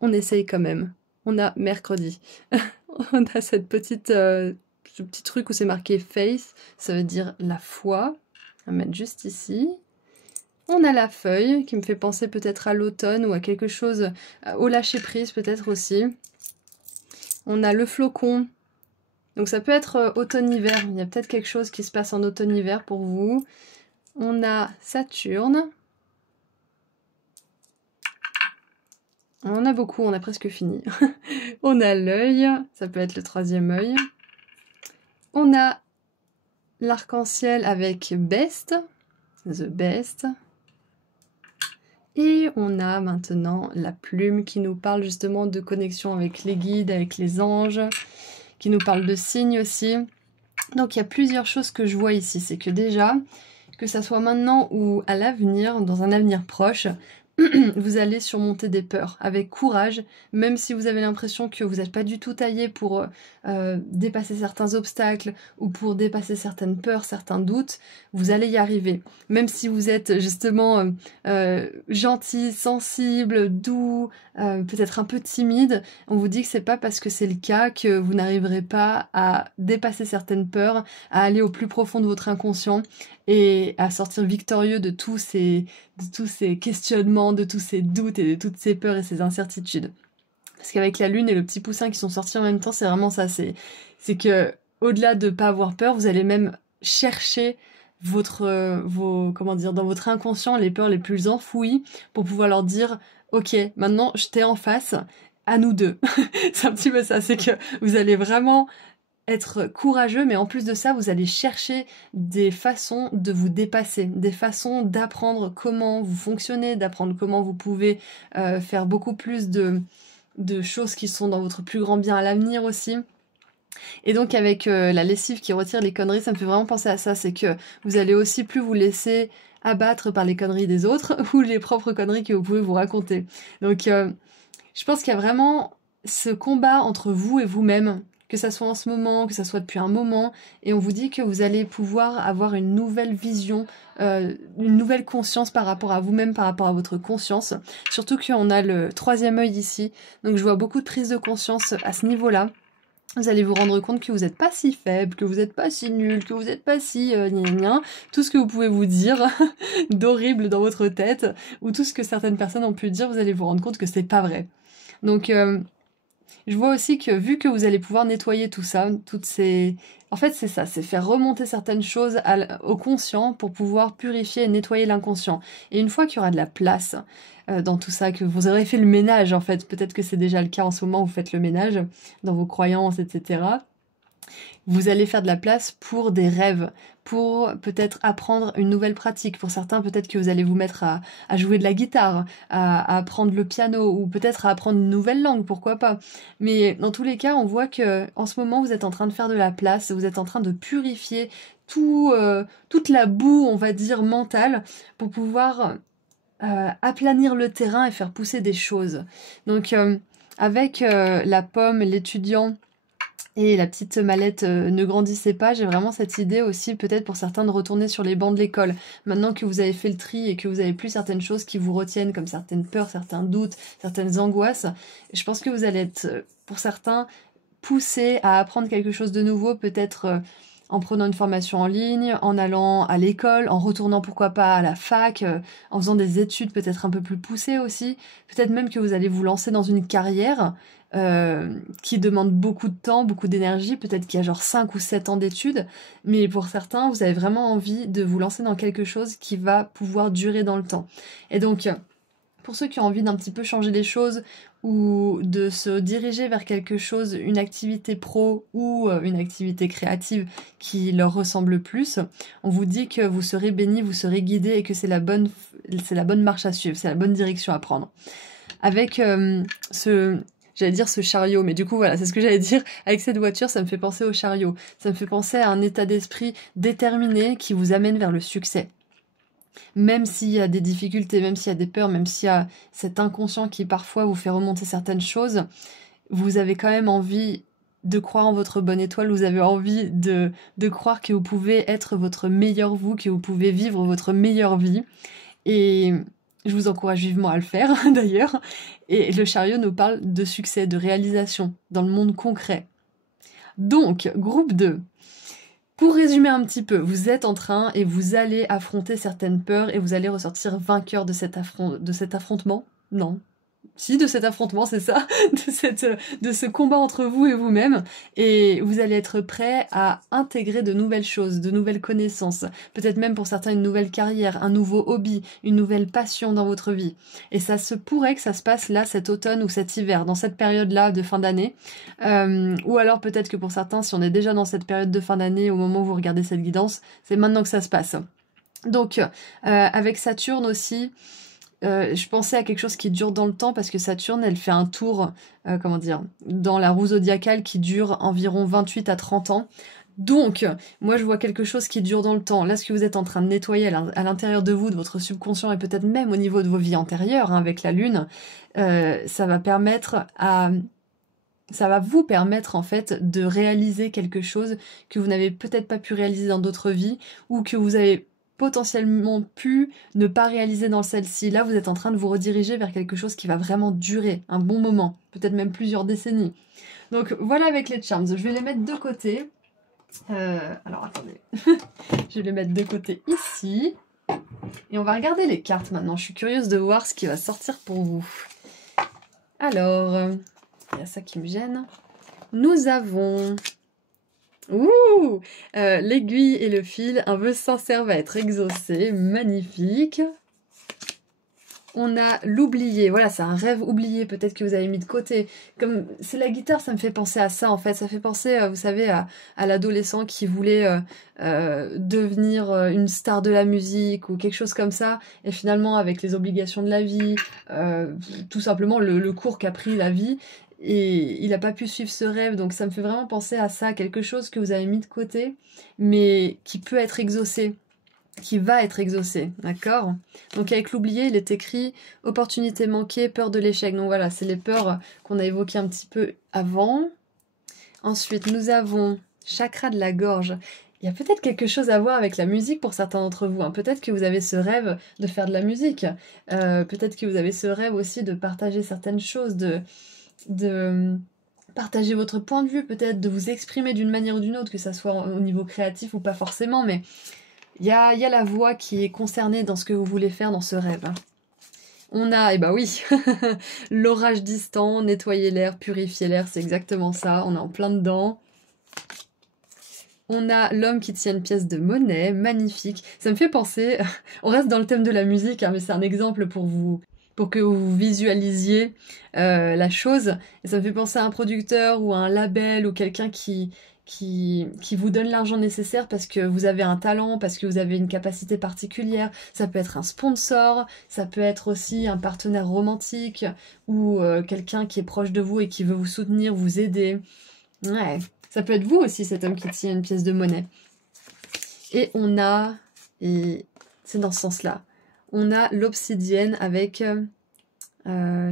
on essaye quand même. On a mercredi. On a ce petit truc où c'est marqué faith, ça veut dire la foi. On va mettre juste ici. On a la feuille qui me fait penser peut-être à l'automne ou à quelque chose, au lâcher prise peut-être aussi. On a le flocon. Donc ça peut être automne-hiver. Il y a peut-être quelque chose qui se passe en automne-hiver pour vous. On a Saturne. On en a beaucoup, on a presque fini. On a l'œil, ça peut être le troisième œil. On a l'arc-en-ciel avec Best, The Best. Et on a maintenant la plume qui nous parle justement de connexion avec les guides, avec les anges, qui nous parle de signes aussi. Donc il y a plusieurs choses que je vois ici. C'est que déjà, que ça soit maintenant ou à l'avenir, dans un avenir proche, vous allez surmonter des peurs avec courage, même si vous avez l'impression que vous n'êtes pas du tout taillé pour dépasser certains obstacles ou pour dépasser certaines peurs, certains doutes, vous allez y arriver. Même si vous êtes justement gentil, sensible, doux, peut-être un peu timide, on vous dit que c'est pas parce que c'est le cas que vous n'arriverez pas à dépasser certaines peurs, à aller au plus profond de votre inconscient et à sortir victorieux de tous ces questionnements, de tous ces doutes et de toutes ces peurs et ces incertitudes. Parce qu'avec la lune et le petit poussin qui sont sortis en même temps, c'est vraiment ça. C'est que au-delà de pas avoir peur, vous allez même chercher dans votre inconscient les peurs les plus enfouies pour pouvoir leur dire « Ok, maintenant je t'ai en face, à nous deux. » C'est un petit peu ça, c'est que vous allez vraiment être courageux, mais en plus de ça, vous allez chercher des façons de vous dépasser, des façons d'apprendre comment vous fonctionnez, d'apprendre comment vous pouvez faire beaucoup plus de choses qui sont dans votre plus grand bien à l'avenir aussi. Et donc avec la lessive qui retire les conneries, ça me fait vraiment penser à ça, c'est que vous allez aussi plus vous laisser abattre par les conneries des autres ou les propres conneries que vous pouvez vous raconter. Donc je pense qu'il y a vraiment ce combat entre vous et vous-même, que ça soit en ce moment, que ça soit depuis un moment, et on vous dit que vous allez pouvoir avoir une nouvelle vision, une nouvelle conscience par rapport à vous-même, par rapport à votre conscience. Surtout qu'on a le troisième œil ici, donc je vois beaucoup de prise de conscience à ce niveau-là. Vous allez vous rendre compte que vous n'êtes pas si faible, que vous n'êtes pas si nul, que vous n'êtes pas si tout ce que vous pouvez vous dire d'horrible dans votre tête, ou tout ce que certaines personnes ont pu dire, vous allez vous rendre compte que c'est pas vrai. Donc je vois aussi que vu que vous allez pouvoir nettoyer tout ça, en fait c'est ça, c'est faire remonter certaines choses au conscient pour pouvoir purifier et nettoyer l'inconscient. Et une fois qu'il y aura de la place dans tout ça, que vous aurez fait le ménage en fait, peut-être que c'est déjà le cas en ce moment, vous faites le ménage dans vos croyances, etc. Vous allez faire de la place pour des rêves, pour peut-être apprendre une nouvelle pratique. Pour certains, peut-être que vous allez vous mettre à jouer de la guitare, à apprendre le piano, ou peut-être à apprendre une nouvelle langue, pourquoi pas. Mais dans tous les cas, on voit que en ce moment, vous êtes en train de faire de la place, vous êtes en train de purifier toute la boue, on va dire, mentale, pour pouvoir aplanir le terrain et faire pousser des choses. Donc avec la pomme, l'étudiant et la petite mallette ne grandissez pas, j'ai vraiment cette idée aussi peut-être pour certains de retourner sur les bancs de l'école. Maintenant que vous avez fait le tri et que vous avez plus certaines choses qui vous retiennent, comme certaines peurs, certains doutes, certaines angoisses, je pense que vous allez être, pour certains, poussés à apprendre quelque chose de nouveau, peut-être en prenant une formation en ligne, en allant à l'école, en retournant pourquoi pas à la fac, en faisant des études peut-être un peu plus poussées aussi. Peut-être même que vous allez vous lancer dans une carrière qui demande beaucoup de temps, beaucoup d'énergie, peut-être qu'il y a genre 5 ou 7 ans d'études, mais pour certains, vous avez vraiment envie de vous lancer dans quelque chose qui va pouvoir durer dans le temps. Et donc, pour ceux qui ont envie d'un petit peu changer les choses ou de se diriger vers quelque chose, une activité pro ou une activité créative qui leur ressemble plus, on vous dit que vous serez béni, vous serez guidé et que c'est la bonne marche à suivre, c'est la bonne direction à prendre. Avec j'allais dire ce chariot, mais du coup voilà, c'est ce que j'allais dire. Avec cette voiture, ça me fait penser au chariot. Ça me fait penser à un état d'esprit déterminé qui vous amène vers le succès. Même s'il y a des difficultés, même s'il y a des peurs, même s'il y a cet inconscient qui parfois vous fait remonter certaines choses, vous avez quand même envie de croire en votre bonne étoile, vous avez envie de croire que vous pouvez être votre meilleur vous, que vous pouvez vivre votre meilleure vie. Et je vous encourage vivement à le faire, d'ailleurs. Et le chariot nous parle de succès, de réalisation, dans le monde concret. Donc, groupe 2. Pour résumer un petit peu, vous êtes en train et vous allez affronter certaines peurs et vous allez ressortir vainqueur de cet affrontement. Non. Si, de cet affrontement, c'est ça, de ce combat entre vous et vous-même, et vous allez être prêt à intégrer de nouvelles choses, de nouvelles connaissances, peut-être même pour certains une nouvelle carrière, un nouveau hobby, une nouvelle passion dans votre vie. Et ça se pourrait que ça se passe là, cet automne ou cet hiver, dans cette période-là de fin d'année, ou alors peut-être que pour certains, si on est déjà dans cette période de fin d'année, au moment où vous regardez cette guidance, c'est maintenant que ça se passe. Donc, avec Saturne aussi, je pensais à quelque chose qui dure dans le temps parce que Saturne, elle fait un tour, dans la roue zodiacale qui dure environ 28 à 30 ans. Donc, moi je vois quelque chose qui dure dans le temps. Là, ce que vous êtes en train de nettoyer à l'intérieur de vous, de votre subconscient et peut-être même au niveau de vos vies antérieures, avec la Lune, ça va vous permettre en fait de réaliser quelque chose que vous n'avez peut-être pas pu réaliser dans d'autres vies ou que vous avez potentiellement pu ne pas réaliser dans celle-ci. Là, vous êtes en train de vous rediriger vers quelque chose qui va vraiment durer un bon moment, peut-être même plusieurs décennies. Donc voilà avec les charms. Je vais les mettre de côté. Alors attendez. Je vais les mettre de côté ici. Et on va regarder les cartes maintenant. Je suis curieuse de voir ce qui va sortir pour vous. Alors, il y a ça qui me gêne. Nous avons... Ouh, l'aiguille et le fil, un vœu sincère va être exaucé, magnifique. On a l'oublié, voilà, c'est un rêve oublié, peut-être que vous avez mis de côté. Comme c'est la guitare, ça me fait penser à ça en fait, ça fait penser, vous savez, à l'adolescent qui voulait devenir une star de la musique ou quelque chose comme ça, et finalement avec les obligations de la vie, tout simplement le cours qu'a pris la vie, et il n'a pas pu suivre ce rêve, donc ça me fait vraiment penser à ça, quelque chose que vous avez mis de côté, mais qui peut être exaucé, qui va être exaucé, d'accord? Donc avec l'oublié, il est écrit « opportunité manquée, peur de l'échec ». Donc voilà, c'est les peurs qu'on a évoquées un petit peu avant. Ensuite, nous avons chakra de la gorge. Il y a peut-être quelque chose à voir avec la musique pour certains d'entre vous. Hein. Peut-être que vous avez ce rêve de faire de la musique. Peut-être que vous avez ce rêve aussi de partager certaines choses, de partager votre point de vue, peut-être de vous exprimer d'une manière ou d'une autre, que ça soit au niveau créatif ou pas forcément, mais il y a la voix qui est concernée dans ce que vous voulez faire dans ce rêve. On a, oui, l'orage distant, nettoyer l'air, purifier l'air, c'est exactement ça, on est en plein dedans. On a l'homme qui tient une pièce de monnaie, magnifique. Ça me fait penser, on reste dans le thème de la musique, hein, mais c'est un exemple pour que vous visualisiez la chose. Et ça me fait penser à un producteur ou à un label ou quelqu'un qui vous donne l'argent nécessaire parce que vous avez un talent, parce que vous avez une capacité particulière. Ça peut être un sponsor, ça peut être aussi un partenaire romantique ou quelqu'un qui est proche de vous et qui veut vous soutenir, vous aider. Ouais, ça peut être vous aussi, cet homme qui tient une pièce de monnaie. Et on a, et c'est dans ce sens-là, on a l'obsidienne avec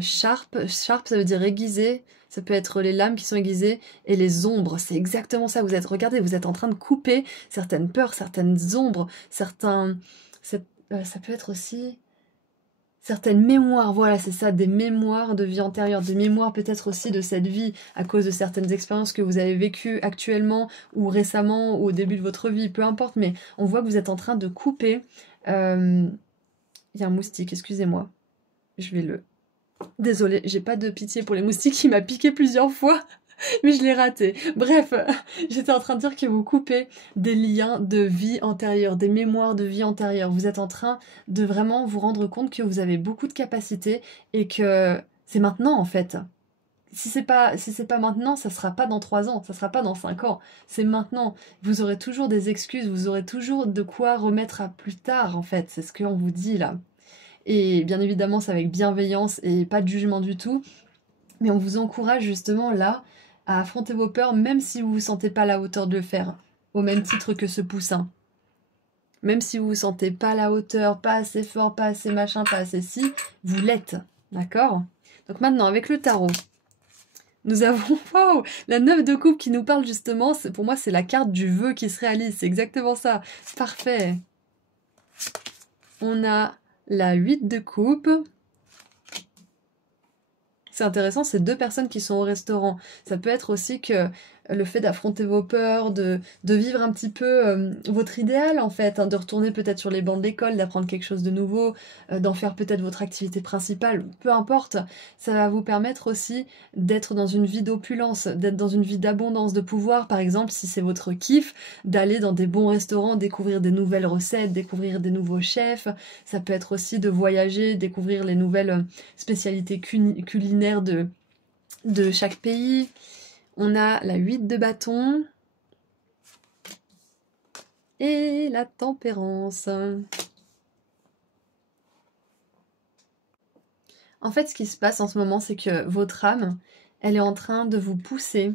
sharp. Sharp, ça veut dire aiguisé. Ça peut être les lames qui sont aiguisées. Et les ombres, c'est exactement ça. Regardez, vous êtes en train de couper certaines peurs, certaines ombres, certains... ça peut être aussi... certaines mémoires, voilà, c'est ça, des mémoires de vie antérieure, des mémoires peut-être aussi de cette vie à cause de certaines expériences que vous avez vécues actuellement ou récemment ou au début de votre vie, peu importe, mais on voit que vous êtes en train de couper. Il y a un moustique, excusez-moi. Je vais le... Désolée, j'ai pas de pitié pour les moustiques, il m'a piqué plusieurs fois. Mais je l'ai raté. Bref, j'étais en train de dire que vous coupez des liens de vie antérieure, des mémoires de vie antérieure. Vous êtes en train de vraiment vous rendre compte que vous avez beaucoup de capacités et que c'est maintenant en fait. Si c'est pas maintenant, ça sera pas dans 3 ans, ça sera pas dans 5 ans. C'est maintenant. Vous aurez toujours des excuses, vous aurez toujours de quoi remettre à plus tard en fait. C'est ce qu'on vous dit là. Et bien évidemment, c'est avec bienveillance et pas de jugement du tout. Mais on vous encourage justement là à affronter vos peurs, même si vous ne vous sentez pas à la hauteur de le faire, au même titre que ce poussin. Même si vous ne vous sentez pas à la hauteur, pas assez fort, pas assez machin, pas assez si, vous l'êtes, d'accord? Donc maintenant, avec le tarot, nous avons wow, la 9 de coupe qui nous parle justement, pour moi c'est la carte du vœu qui se réalise, c'est exactement ça, parfait. On a la 8 de coupe. C'est intéressant, c'est 2 personnes qui sont au restaurant. Ça peut être aussi que le fait d'affronter vos peurs, de vivre un petit peu votre idéal en fait, hein, de retourner peut-être sur les bancs de l'école, d'apprendre quelque chose de nouveau, d'en faire peut-être votre activité principale, peu importe. Ça va vous permettre aussi d'être dans une vie d'opulence, d'être dans une vie d'abondance, de pouvoir, par exemple, si c'est votre kiff, d'aller dans des bons restaurants, découvrir des nouvelles recettes, découvrir des nouveaux chefs. Ça peut être aussi de voyager, découvrir les nouvelles spécialités culinaires de chaque pays. On a la 8 de bâton et la tempérance. En fait, ce qui se passe en ce moment, c'est que votre âme, elle est en train de vous pousser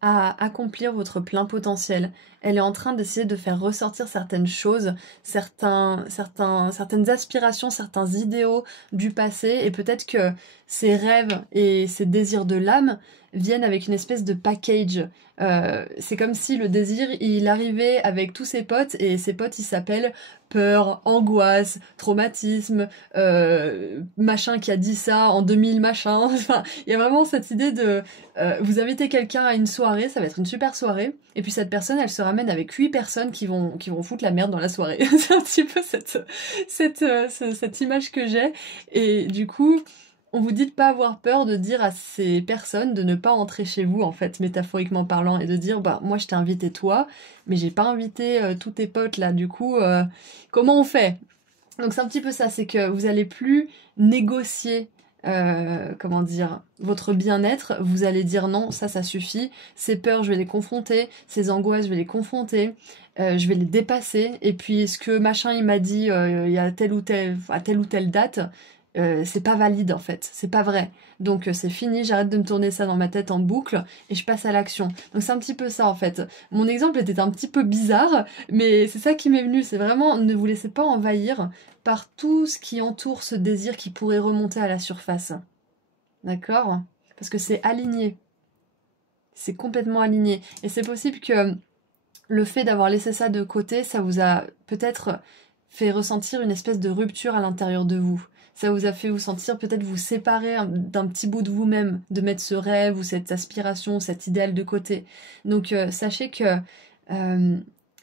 à accomplir votre plein potentiel. Elle est en train d'essayer de faire ressortir certaines choses, certaines aspirations, certains idéaux du passé, et peut-être que ces rêves et ces désirs de l'âme viennent avec une espèce de package. C'est comme si le désir, il arrivait avec tous ses potes, et ses potes, ils s'appellent peur, angoisse, traumatisme, machin qui a dit ça en 2000 machin. Enfin, il y a vraiment cette idée de vous invitez quelqu'un à une soirée, ça va être une super soirée, et puis cette personne, elle se ramène avec 8 personnes qui vont foutre la merde dans la soirée. C'est un petit peu cette image que j'ai, et du coup, on vous dit de pas avoir peur de dire à ces personnes de ne pas entrer chez vous, en fait, métaphoriquement parlant, et de dire, bah, moi je t'ai invité toi, mais j'ai pas invité tous tes potes là, du coup, comment on fait? Donc c'est un petit peu ça, c'est que vous allez plus négocier, comment dire, votre bien-être, vous allez dire non, ça suffit, ces peurs je vais les confronter, ces angoisses je vais les confronter, je vais les dépasser, et puis ce que machin il m'a dit il y a à telle ou telle date, c'est pas valide en fait, c'est pas vrai. Donc c'est fini, j'arrête de me tourner ça dans ma tête en boucle et je passe à l'action. Donc c'est un petit peu ça en fait. Mon exemple était un petit peu bizarre, mais c'est ça qui m'est venu, c'est vraiment ne vous laissez pas envahir par tout ce qui entoure ce désir qui pourrait remonter à la surface. D'accord? Parce que c'est aligné. C'est complètement aligné. Et c'est possible que le fait d'avoir laissé ça de côté, ça vous a peut-être fait ressentir une espèce de rupture à l'intérieur de vous. Ça vous a fait vous sentir peut-être vous séparer d'un petit bout de vous-même, de mettre ce rêve ou cette aspiration, cet idéal de côté. Donc sachez que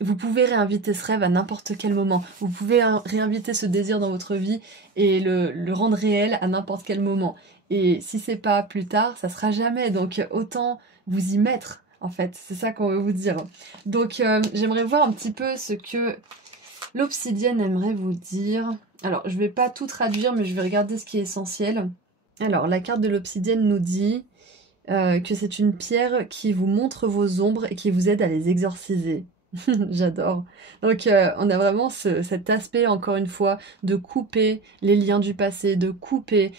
vous pouvez réinviter ce rêve à n'importe quel moment. Vous pouvez réinviter ce désir dans votre vie et le rendre réel à n'importe quel moment. Et si c'est pas plus tard, ça sera jamais. Donc autant vous y mettre, en fait. C'est ça qu'on veut vous dire. Donc j'aimerais voir un petit peu ce que l'obsidienne aimerait vous dire. Alors, je vais pas tout traduire, mais je vais regarder ce qui est essentiel. Alors, la carte de l'obsidienne nous dit que c'est une pierre qui vous montre vos ombres et qui vous aide à les exorciser. J'adore. Donc on a vraiment cet aspect, encore une fois, de couper les liens du passé, de couper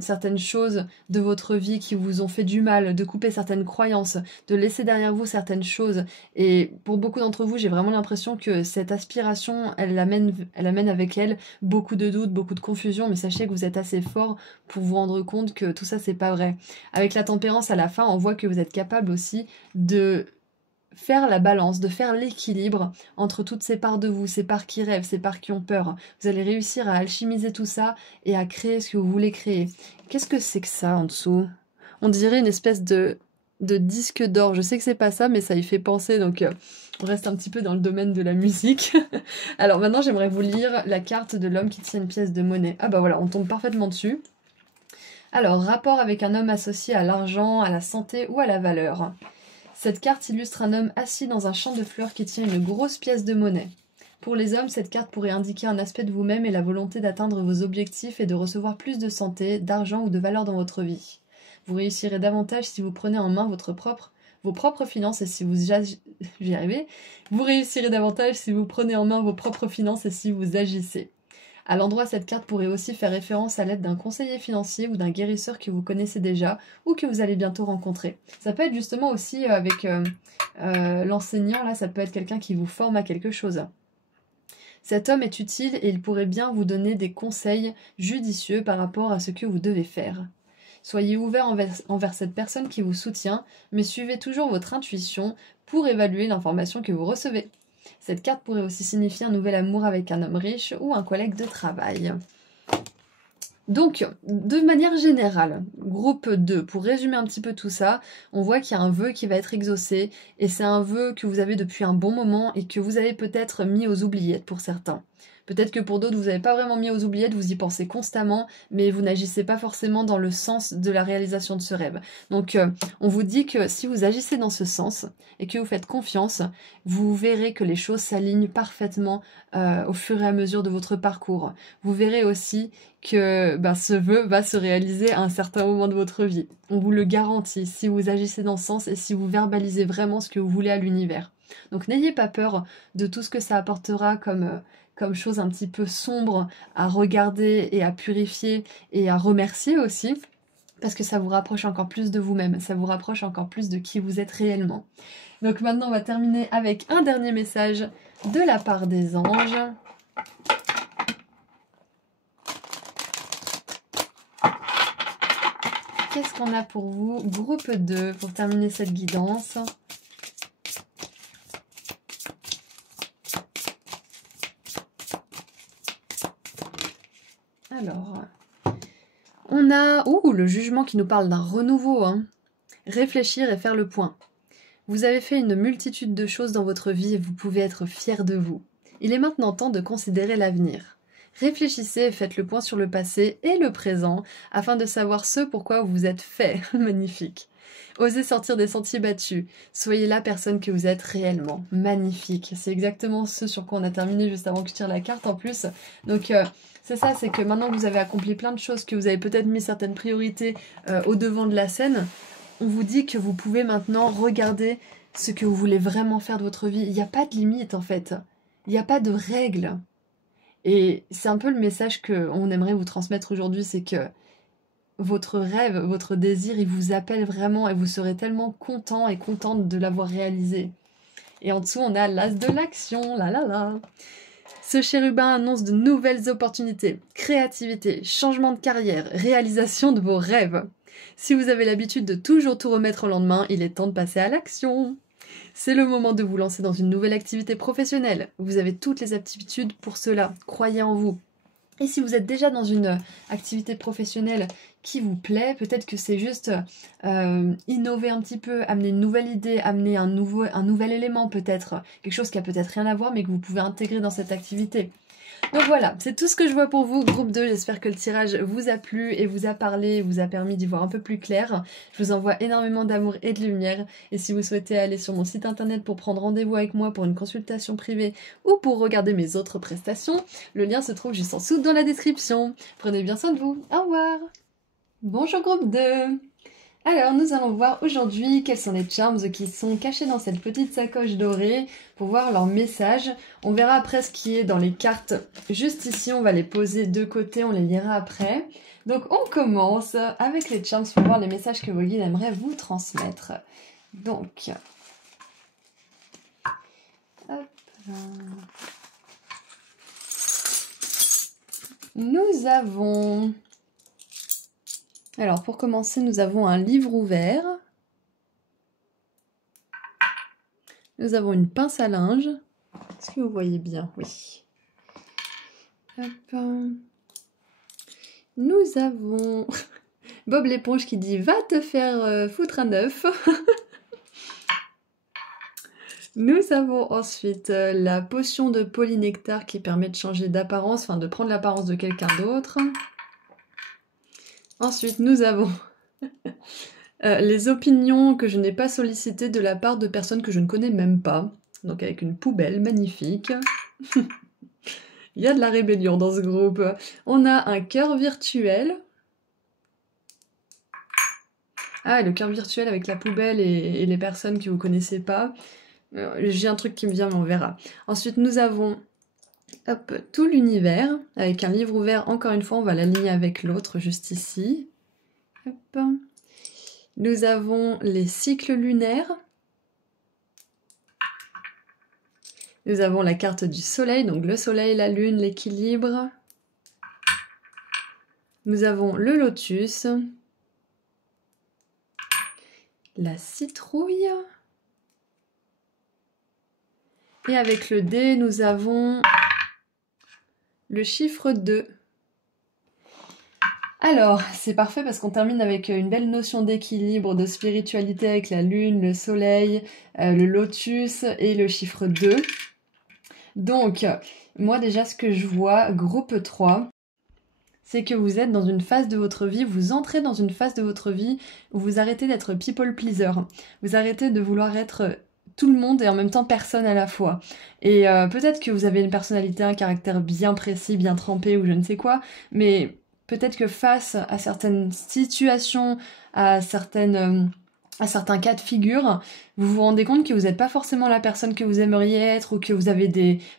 certaines choses de votre vie qui vous ont fait du mal, de couper certaines croyances, de laisser derrière vous certaines choses. Et pour beaucoup d'entre vous, j'ai vraiment l'impression que cette aspiration, elle amène avec elle beaucoup de doutes, beaucoup de confusion, mais sachez que vous êtes assez fort pour vous rendre compte que tout ça, c'est pas vrai. Avec la tempérance à la fin, on voit que vous êtes capable aussi de faire la balance, de faire l'équilibre entre toutes ces parts de vous, ces parts qui rêvent, ces parts qui ont peur. Vous allez réussir à alchimiser tout ça et à créer ce que vous voulez créer. Qu'est-ce que c'est que ça en dessous? On dirait une espèce de disque d'or. Je sais que c'est pas ça, mais ça y fait penser, donc on reste un petit peu dans le domaine de la musique. Alors maintenant, j'aimerais vous lire la carte de l'homme qui tient une pièce de monnaie. Ah bah voilà, on tombe parfaitement dessus. Alors, rapport avec un homme associé à l'argent, à la santé ou à la valeur. Cette carte illustre un homme assis dans un champ de fleurs qui tient une grosse pièce de monnaie. Pour les hommes, cette carte pourrait indiquer un aspect de vous-même et la volonté d'atteindre vos objectifs et de recevoir plus de santé, d'argent ou de valeur dans votre vie. Vous réussirez davantage si vous prenez en main vos propres finances et si vous j'y arrivez. Vous réussirez davantage si vous prenez en main vos propres finances et si vous agissez. À l'endroit, cette carte pourrait aussi faire référence à l'aide d'un conseiller financier ou d'un guérisseur que vous connaissez déjà ou que vous allez bientôt rencontrer. Ça peut être justement aussi avec l'enseignant, là, ça peut être quelqu'un qui vous forme à quelque chose. Cet homme est utile et il pourrait bien vous donner des conseils judicieux par rapport à ce que vous devez faire. Soyez ouvert envers cette personne qui vous soutient, mais suivez toujours votre intuition pour évaluer l'information que vous recevez. Cette carte pourrait aussi signifier un nouvel amour avec un homme riche ou un collègue de travail. Donc, de manière générale, groupe 2, pour résumer un petit peu tout ça, on voit qu'il y a un vœu qui va être exaucé, et c'est un vœu que vous avez depuis un bon moment et que vous avez peut-être mis aux oubliettes pour certains. Peut-être que pour d'autres, vous n'avez pas vraiment mis aux oubliettes, vous y pensez constamment, mais vous n'agissez pas forcément dans le sens de la réalisation de ce rêve. Donc, on vous dit que si vous agissez dans ce sens et que vous faites confiance, vous verrez que les choses s'alignent parfaitement au fur et à mesure de votre parcours. Vous verrez aussi que ce vœu va se réaliser à un certain moment de votre vie. On vous le garantit si vous agissez dans ce sens et si vous verbalisez vraiment ce que vous voulez à l'univers. Donc n'ayez pas peur de tout ce que ça apportera comme chose un petit peu sombre à regarder et à purifier et à remercier aussi, parce que ça vous rapproche encore plus de vous-même, ça vous rapproche encore plus de qui vous êtes réellement. Donc maintenant on va terminer avec un dernier message de la part des anges. Qu'est-ce qu'on a pour vous? Groupe 2, pour terminer cette guidance. Alors, on a le jugement qui nous parle d'un renouveau. Réfléchir et faire le point. Vous avez fait une multitude de choses dans votre vie et vous pouvez être fiers de vous. Il est maintenant temps de considérer l'avenir. Réfléchissez et faites le point sur le passé et le présent afin de savoir ce pourquoi vous vous êtes fait. Magnifique. Osez sortir des sentiers battus. Soyez la personne que vous êtes réellement. Magnifique. C'est exactement ce sur quoi on a terminé juste avant que je tire la carte en plus. Donc c'est ça, c'est que maintenant que vous avez accompli plein de choses, que vous avez peut-être mis certaines priorités au devant de la scène, on vous dit que vous pouvez maintenant regarder ce que vous voulez vraiment faire de votre vie. Il n'y a pas de limite en fait. Il n'y a pas de règles. Et c'est un peu le message qu'on aimerait vous transmettre aujourd'hui, c'est que votre rêve, votre désir, il vous appelle vraiment et vous serez tellement content et contente de l'avoir réalisé. Et en dessous, on a l'as de l'action, là là là. Ce chérubin annonce de nouvelles opportunités, créativité, changement de carrière, réalisation de vos rêves. Si vous avez l'habitude de toujours tout remettre au lendemain, il est temps de passer à l'action. C'est le moment de vous lancer dans une nouvelle activité professionnelle. Vous avez toutes les aptitudes pour cela. Croyez en vous. Et si vous êtes déjà dans une activité professionnelle qui vous plaît, peut-être que c'est juste innover un petit peu, amener une nouvelle idée, amener un nouvel élément peut-être, quelque chose qui a peut-être rien à voir mais que vous pouvez intégrer dans cette activité. Donc voilà, c'est tout ce que je vois pour vous, groupe 2. J'espère que le tirage vous a plu et vous a parlé, vous a permis d'y voir un peu plus clair. Je vous envoie énormément d'amour et de lumière. Et si vous souhaitez aller sur mon site internet pour prendre rendez-vous avec moi pour une consultation privée ou pour regarder mes autres prestations, le lien se trouve juste en dessous dans la description. Prenez bien soin de vous. Au revoir. Bonjour groupe 2. Alors, nous allons voir aujourd'hui quels sont les charms qui sont cachés dans cette petite sacoche dorée pour voir leur message. On verra après ce qui est dans les cartes juste ici, on va les poser de côté, on les lira après. Donc on commence avec les charms pour voir les messages que vos guides aimeraient vous transmettre. Donc, hop là. Nous avons... Alors pour commencer, nous avons un livre ouvert. Nous avons une pince à linge. Est-ce que vous voyez bien? Oui. Hop. Nous avons Bob l'éponge qui dit « Va te faire foutre un œuf ». Nous avons ensuite la potion de polynectar qui permet de changer d'apparence, enfin de prendre l'apparence de quelqu'un d'autre. Ensuite, nous avons les opinions que je n'ai pas sollicitées de la part de personnes que je ne connais même pas. Donc avec une poubelle magnifique. Il y a de la rébellion dans ce groupe. On a un cœur virtuel. Ah, le cœur virtuel avec la poubelle et les personnes que vous connaissez pas. J'ai un truc qui me vient, mais on verra. Ensuite, nous avons hop, tout l'univers, avec un livre ouvert. Encore une fois, on va l'aligner avec l'autre, juste ici. Hop. Nous avons les cycles lunaires. Nous avons la carte du soleil, donc le soleil, la lune, l'équilibre. Nous avons le lotus. La citrouille. Et avec le dé, nous avons le chiffre 2. Alors, c'est parfait parce qu'on termine avec une belle notion d'équilibre, de spiritualité avec la lune, le soleil, le lotus et le chiffre 2. Donc, moi déjà, ce que je vois, groupe 3, c'est que vous êtes dans une phase de votre vie, vous entrez dans une phase de votre vie où vous arrêtez d'être people pleaser. Vous arrêtez de vouloir être tout le monde et en même temps personne à la fois. Et peut-être que vous avez une personnalité, un caractère bien précis, bien trempé ou je ne sais quoi, mais peut-être que face à certaines situations, à certains cas de figure, vous vous rendez compte que vous n'êtes pas forcément la personne que vous aimeriez être ou que vous avez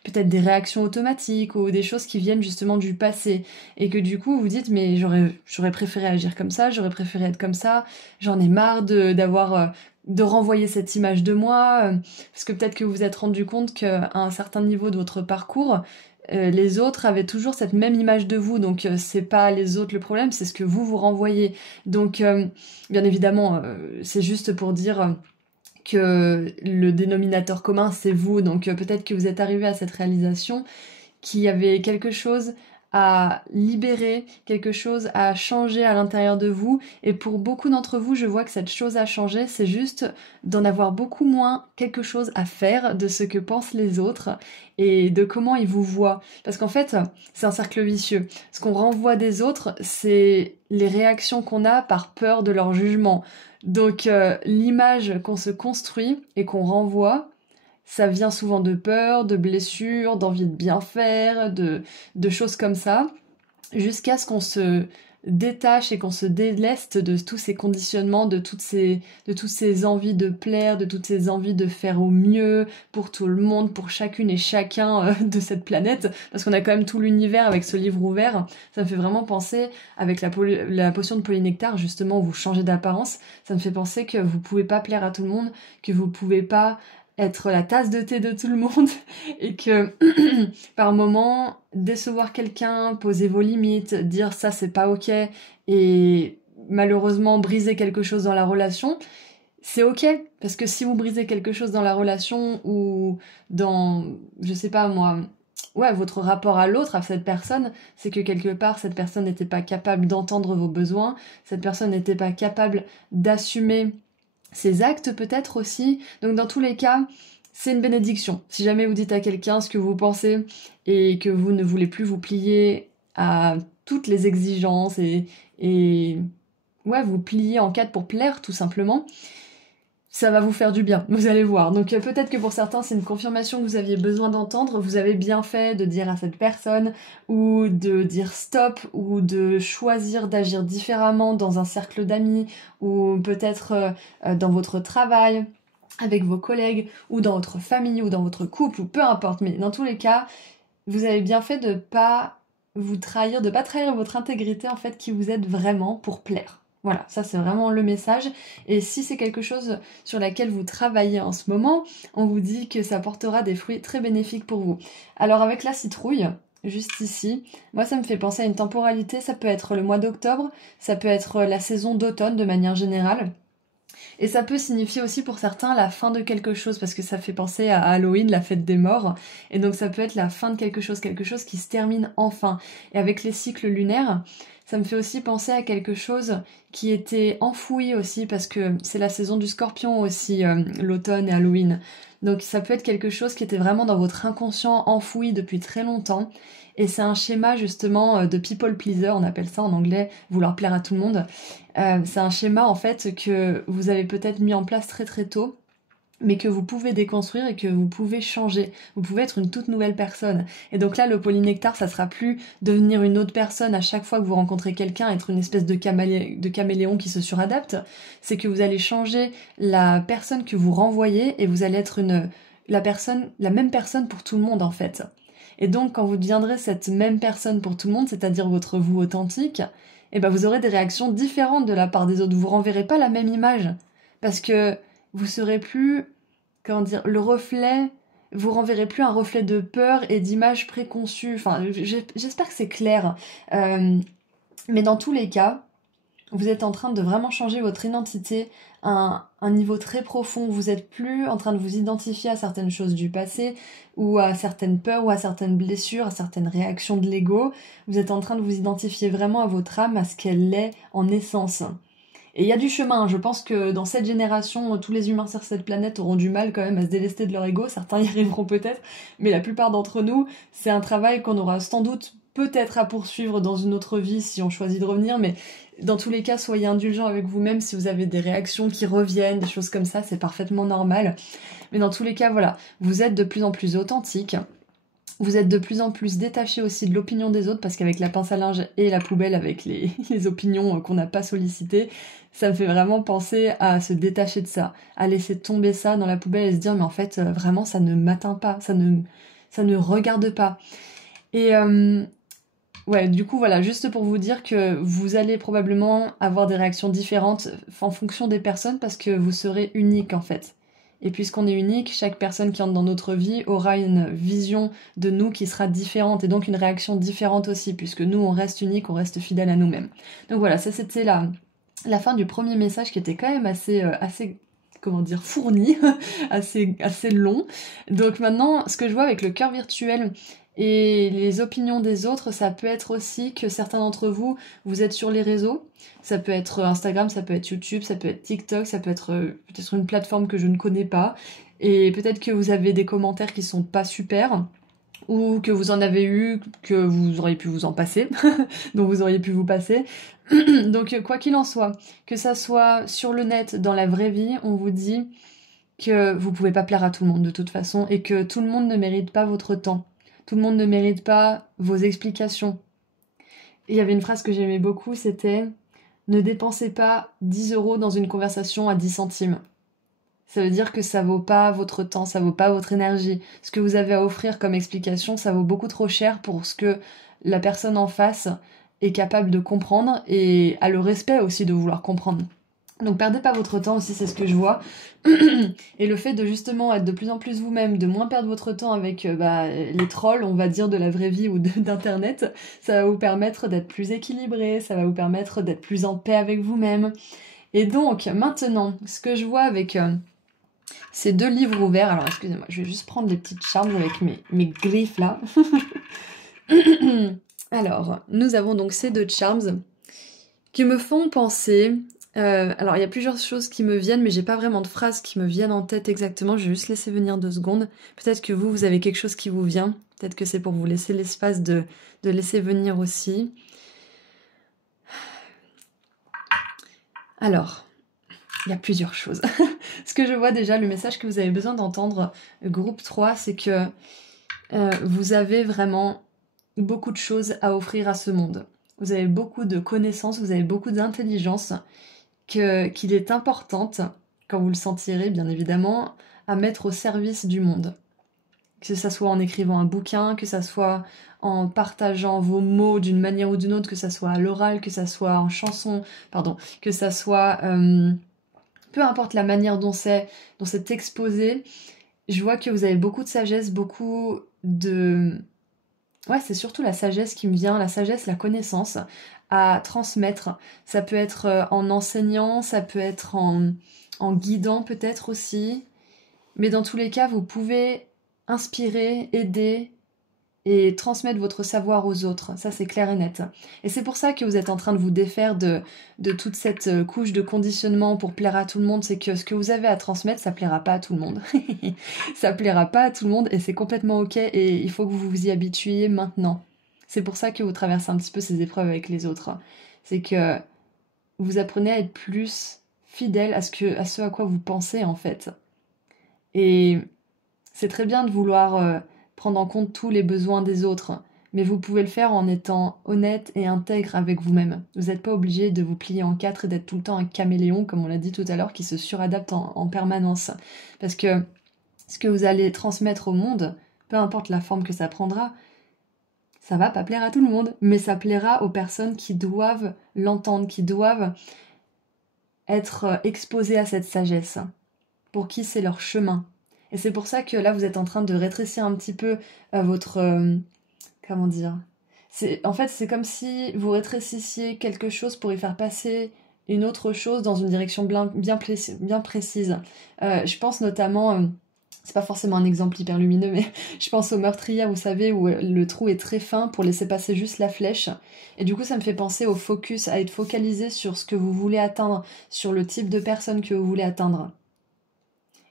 peut-être des réactions automatiques ou des choses qui viennent justement du passé et que du coup vous dites mais j'aurais préféré agir comme ça, j'aurais préféré être comme ça, j'en ai marre de renvoyer cette image de moi parce que peut-être que vous vous êtes rendu compte qu'à un certain niveau de votre parcours, les autres avaient toujours cette même image de vous, donc c'est pas les autres le problème, c'est ce que vous renvoyez. Donc bien évidemment, c'est juste pour dire que le dénominateur commun c'est vous, donc peut-être que vous êtes arrivé à cette réalisation qu'il y avait quelque chose à libérer, quelque chose à changer à l'intérieur de vous, et pour beaucoup d'entre vous, je vois que cette chose à changer, c'est juste d'en avoir beaucoup moins quelque chose à faire de ce que pensent les autres et de comment ils vous voient. Parce qu'en fait, c'est un cercle vicieux. Ce qu'on renvoie des autres, c'est les réactions qu'on a par peur de leur jugement. Donc l'image qu'on se construit et qu'on renvoie, ça vient souvent de peur, de blessures, d'envie de bien faire, de choses comme ça, jusqu'à ce qu'on se détache et qu'on se déleste de tous ces conditionnements, de toutes ces envies de plaire, de toutes ces envies de faire au mieux pour tout le monde, pour chacune et chacun de cette planète, parce qu'on a quand même tout l'univers avec ce livre ouvert. Ça me fait vraiment penser, avec la potion de polynectar, justement, où vous changez d'apparence, ça me fait penser que vous pouvez pas plaire à tout le monde, que vous pouvez pas être la tasse de thé de tout le monde et que par moment décevoir quelqu'un, poser vos limites, dire ça c'est pas ok et malheureusement briser quelque chose dans la relation, c'est ok parce que si vous brisez quelque chose dans la relation ou dans, je sais pas moi, ouais, votre rapport à l'autre, à cette personne, c'est que quelque part cette personne n'était pas capable d'entendre vos besoins, cette personne n'était pas capable d'assumer ses actes peut-être aussi. Donc dans tous les cas, c'est une bénédiction. Si jamais vous dites à quelqu'un ce que vous pensez et que vous ne voulez plus vous plier à toutes les exigences et ouais, vous plier en quatre pour plaire tout simplement, ça va vous faire du bien, vous allez voir. Donc peut-être que pour certains c'est une confirmation que vous aviez besoin d'entendre, vous avez bien fait de dire à cette personne, ou de dire stop, ou de choisir d'agir différemment dans un cercle d'amis, ou peut-être dans votre travail, avec vos collègues, ou dans votre famille, ou dans votre couple, ou peu importe, mais dans tous les cas, vous avez bien fait de pas vous trahir, de pas trahir votre intégrité en fait qui vous êtes vraiment pour plaire. Voilà, ça c'est vraiment le message. Et si c'est quelque chose sur laquelle vous travaillez en ce moment, on vous dit que ça portera des fruits très bénéfiques pour vous. Alors avec la citrouille, juste ici, moi ça me fait penser à une temporalité, ça peut être le mois d'octobre, ça peut être la saison d'automne de manière générale. Et ça peut signifier aussi pour certains la fin de quelque chose, parce que ça fait penser à Halloween, la fête des morts. Et donc ça peut être la fin de quelque chose qui se termine enfin. Et avec les cycles lunaires, ça me fait aussi penser à quelque chose qui était enfoui aussi, parce que c'est la saison du scorpion aussi, l'automne et Halloween. Donc ça peut être quelque chose qui était vraiment dans votre inconscient enfoui depuis très longtemps. Et c'est un schéma justement de people pleaser, on appelle ça en anglais, vouloir plaire à tout le monde. C'est un schéma en fait que vous avez peut-être mis en place très très tôt, mais que vous pouvez déconstruire et que vous pouvez changer. Vous pouvez être une toute nouvelle personne. Et donc là, le polynectar, ça sera plus devenir une autre personne à chaque fois que vous rencontrez quelqu'un, être une espèce de caméléon qui se suradapte. C'est que vous allez changer la personne que vous renvoyez et vous allez être la même personne pour tout le monde en fait. Et donc, quand vous deviendrez cette même personne pour tout le monde, c'est-à-dire votre vous authentique, eh ben vous aurez des réactions différentes de la part des autres. Vous renverrez pas la même image. Parce que vous serez plus, comment dire, le reflet, vous renverrez plus un reflet de peur et d'images préconçues. Enfin, j'espère que c'est clair. Mais dans tous les cas, vous êtes en train de vraiment changer votre identité à un niveau très profond. Vous êtes plus en train de vous identifier à certaines choses du passé, ou à certaines peurs, ou à certaines blessures, à certaines réactions de l'ego. Vous êtes en train de vous identifier vraiment à votre âme, à ce qu'elle est en essence. Et il y a du chemin, je pense que dans cette génération, tous les humains sur cette planète auront du mal quand même à se délester de leur ego, certains y arriveront peut-être, mais la plupart d'entre nous, c'est un travail qu'on aura sans doute peut-être à poursuivre dans une autre vie si on choisit de revenir, mais dans tous les cas, soyez indulgents avec vous-même si vous avez des réactions qui reviennent, des choses comme ça, c'est parfaitement normal. Mais dans tous les cas, voilà, vous êtes de plus en plus authentique. Vous êtes de plus en plus détaché aussi de l'opinion des autres, parce qu'avec la pince à linge et la poubelle, avec les opinions qu'on n'a pas sollicitées, ça me fait vraiment penser à se détacher de ça, à laisser tomber ça dans la poubelle et se dire mais en fait vraiment ça ne m'atteint pas, ça ne regarde pas. Et ouais, du coup voilà, juste pour vous dire que vous allez probablement avoir des réactions différentes en fonction des personnes, parce que vous serez unique en fait. Et puisqu'on est unique, chaque personne qui entre dans notre vie aura une vision de nous qui sera différente, et donc une réaction différente aussi, puisque nous on reste unique, on reste fidèle à nous-mêmes. Donc voilà, ça c'était la fin du premier message, qui était quand même assez comment dire, fourni, assez long. Donc maintenant, ce que je vois avec le cœur virtuel et les opinions des autres, ça peut être aussi que certains d'entre vous, vous êtes sur les réseaux. Ça peut être Instagram, ça peut être YouTube, ça peut être TikTok, ça peut être peut-être une plateforme que je ne connais pas. Et peut-être que vous avez des commentaires qui sont pas super, ou que vous en avez eu, que vous auriez pu vous en passer, dont vous auriez pu vous passer. Donc quoi qu'il en soit, que ça soit sur le net, dans la vraie vie, on vous dit que vous pouvez pas plaire à tout le monde de toute façon, et que tout le monde ne mérite pas votre temps. Tout le monde ne mérite pas vos explications. Et il y avait une phrase que j'aimais beaucoup, c'était « Ne dépensez pas 10 € dans une conversation à 10 centimes ». Ça veut dire que ça vaut pas votre temps, ça vaut pas votre énergie. Ce que vous avez à offrir comme explication, ça vaut beaucoup trop cher pour ce que la personne en face est capable de comprendre, et a le respect aussi de vouloir comprendre. Donc perdez pas votre temps aussi, c'est ce que je vois. Et le fait de justement être de plus en plus vous-même, de moins perdre votre temps avec les trolls, on va dire, de la vraie vie ou d'internet, ça va vous permettre d'être plus équilibré, ça va vous permettre d'être plus en paix avec vous-même. Et donc maintenant, ce que je vois avec ces deux livres ouverts, alors excusez-moi, je vais juste prendre des petites charmes avec mes griffes là. Alors, nous avons donc ces deux charms qui me font penser... alors, il y a plusieurs choses qui me viennent, mais j'ai pas vraiment de phrases qui me viennent en tête exactement. Je vais juste laisser venir 2 secondes. Peut-être que vous avez quelque chose qui vous vient. Peut-être que c'est pour vous laisser l'espace de laisser venir aussi. Alors, il y a plusieurs choses. Ce que je vois déjà, le message que vous avez besoin d'entendre, groupe 3, c'est que vous avez vraiment beaucoup de choses à offrir à ce monde. Vous avez beaucoup de connaissances, vous avez beaucoup d'intelligence qu'il est importante, quand vous le sentirez bien évidemment, à mettre au service du monde. Que ça soit en écrivant un bouquin, que ça soit en partageant vos mots d'une manière ou d'une autre, que ça soit à l'oral, que ça soit en chanson, pardon, que ça soit... peu importe la manière dont c'est exposé, je vois que vous avez beaucoup de sagesse, beaucoup de... Ouais, c'est surtout la sagesse qui me vient, la sagesse, la connaissance à transmettre. Ça peut être en enseignant, ça peut être en guidant peut-être aussi. Mais dans tous les cas, vous pouvez inspirer, aider et transmettre votre savoir aux autres. Ça, c'est clair et net. Et c'est pour ça que vous êtes en train de vous défaire de toute cette couche de conditionnement pour plaire à tout le monde. C'est que ce que vous avez à transmettre, ça plaira pas à tout le monde. Ça plaira pas à tout le monde et c'est complètement ok et il faut que vous vous y habituiez maintenant. C'est pour ça que vous traversez un petit peu ces épreuves avec les autres. C'est que vous apprenez à être plus fidèle à ce à quoi vous pensez en fait. Et c'est très bien de vouloir prendre en compte tous les besoins des autres, mais vous pouvez le faire en étant honnête et intègre avec vous-même. Vous n'êtes pas obligé de vous plier en quatre et d'être tout le temps un caméléon, comme on l'a dit tout à l'heure, qui se suradapte en permanence. Parce que ce que vous allez transmettre au monde, peu importe la forme que ça prendra, ça va pas plaire à tout le monde, mais ça plaira aux personnes qui doivent l'entendre, qui doivent être exposées à cette sagesse, pour qui c'est leur chemin. Et c'est pour ça que là, vous êtes en train de rétrécir un petit peu votre... comment dire En fait, c'est comme si vous rétrécissiez quelque chose pour y faire passer une autre chose dans une direction bien précise. Je pense notamment... c'est pas forcément un exemple hyper lumineux, mais je pense aux meurtrières, vous savez, où le trou est très fin pour laisser passer juste la flèche. Et du coup, ça me fait penser au focus, à être focalisé sur ce que vous voulez atteindre, sur le type de personne que vous voulez atteindre.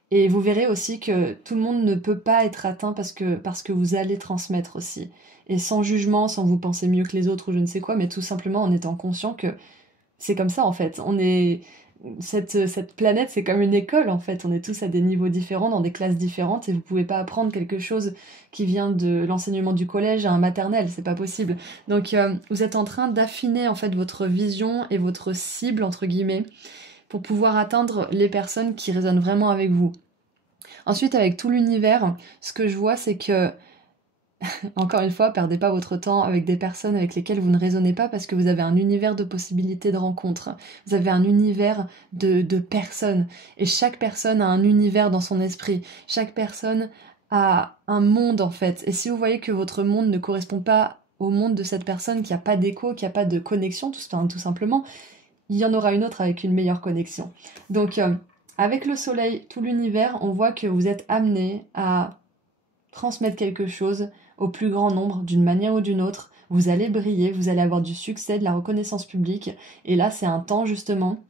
Et vous verrez aussi que tout le monde ne peut pas être atteint parce que vous allez transmettre aussi. Et sans jugement, sans vous penser mieux que les autres ou je ne sais quoi, mais tout simplement en étant conscient que c'est comme ça en fait. Cette planète, c'est comme une école en fait. On est tous à des niveaux différents, dans des classes différentes, et vous pouvez pas apprendre quelque chose qui vient de l'enseignement du collège à un maternel, c'est pas possible. Donc vous êtes en train d'affiner en fait votre vision et votre cible entre guillemets, pour pouvoir atteindre les personnes qui résonnent vraiment avec vous. Ensuite, avec tout l'univers, ce que je vois, c'est que, encore une fois, perdez pas votre temps avec des personnes avec lesquelles vous ne raisonnez pas parce que vous avez un univers de possibilités de rencontres. Vous avez un univers de personnes. Et chaque personne a un univers dans son esprit. Chaque personne a un monde, en fait. Et si vous voyez que votre monde ne correspond pas au monde de cette personne, qu'il n'y a pas d'écho, qu'il n'y a pas de connexion, tout simplement, il y en aura une autre avec une meilleure connexion. Donc, avec le soleil, tout l'univers, on voit que vous êtes amené à transmettre quelque chose au plus grand nombre, d'une manière ou d'une autre. Vous allez briller, vous allez avoir du succès, de la reconnaissance publique. Et là, c'est un temps, justement,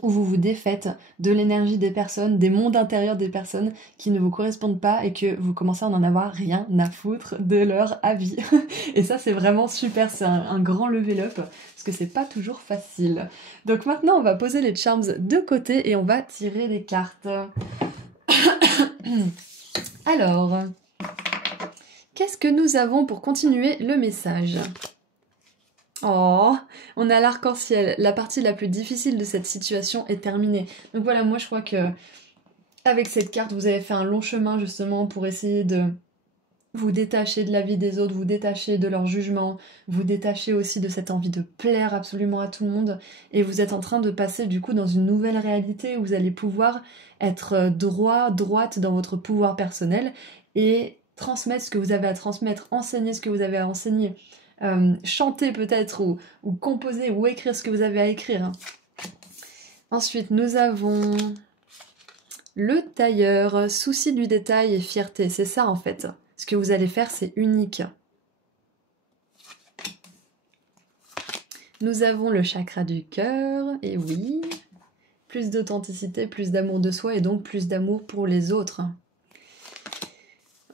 où vous vous défaites de l'énergie des personnes, des mondes intérieurs des personnes qui ne vous correspondent pas et que vous commencez à n'en avoir rien à foutre de leur avis. Et ça, c'est vraiment super, c'est un grand level up, parce que c'est pas toujours facile. Donc maintenant, on va poser les charms de côté et on va tirer les cartes. Alors, qu'est-ce que nous avons pour continuer le message ? Oh, on a l'arc-en-ciel. La partie la plus difficile de cette situation est terminée. Donc voilà, moi je crois que avec cette carte, vous avez fait un long chemin justement pour essayer de vous détacher de la vie des autres, vous détacher de leur jugement, vous détacher aussi de cette envie de plaire absolument à tout le monde. Et vous êtes en train de passer du coup dans une nouvelle réalité où vous allez pouvoir être droite dans votre pouvoir personnel et transmettre ce que vous avez à transmettre, enseigner ce que vous avez à enseigner. Chanter peut-être ou composer ou écrire ce que vous avez à écrire. Ensuite, nous avons le tailleur, souci du détail et fierté. C'est ça en fait. Ce que vous allez faire, c'est unique. Nous avons le chakra du cœur, et oui, plus d'authenticité, plus d'amour de soi et donc plus d'amour pour les autres.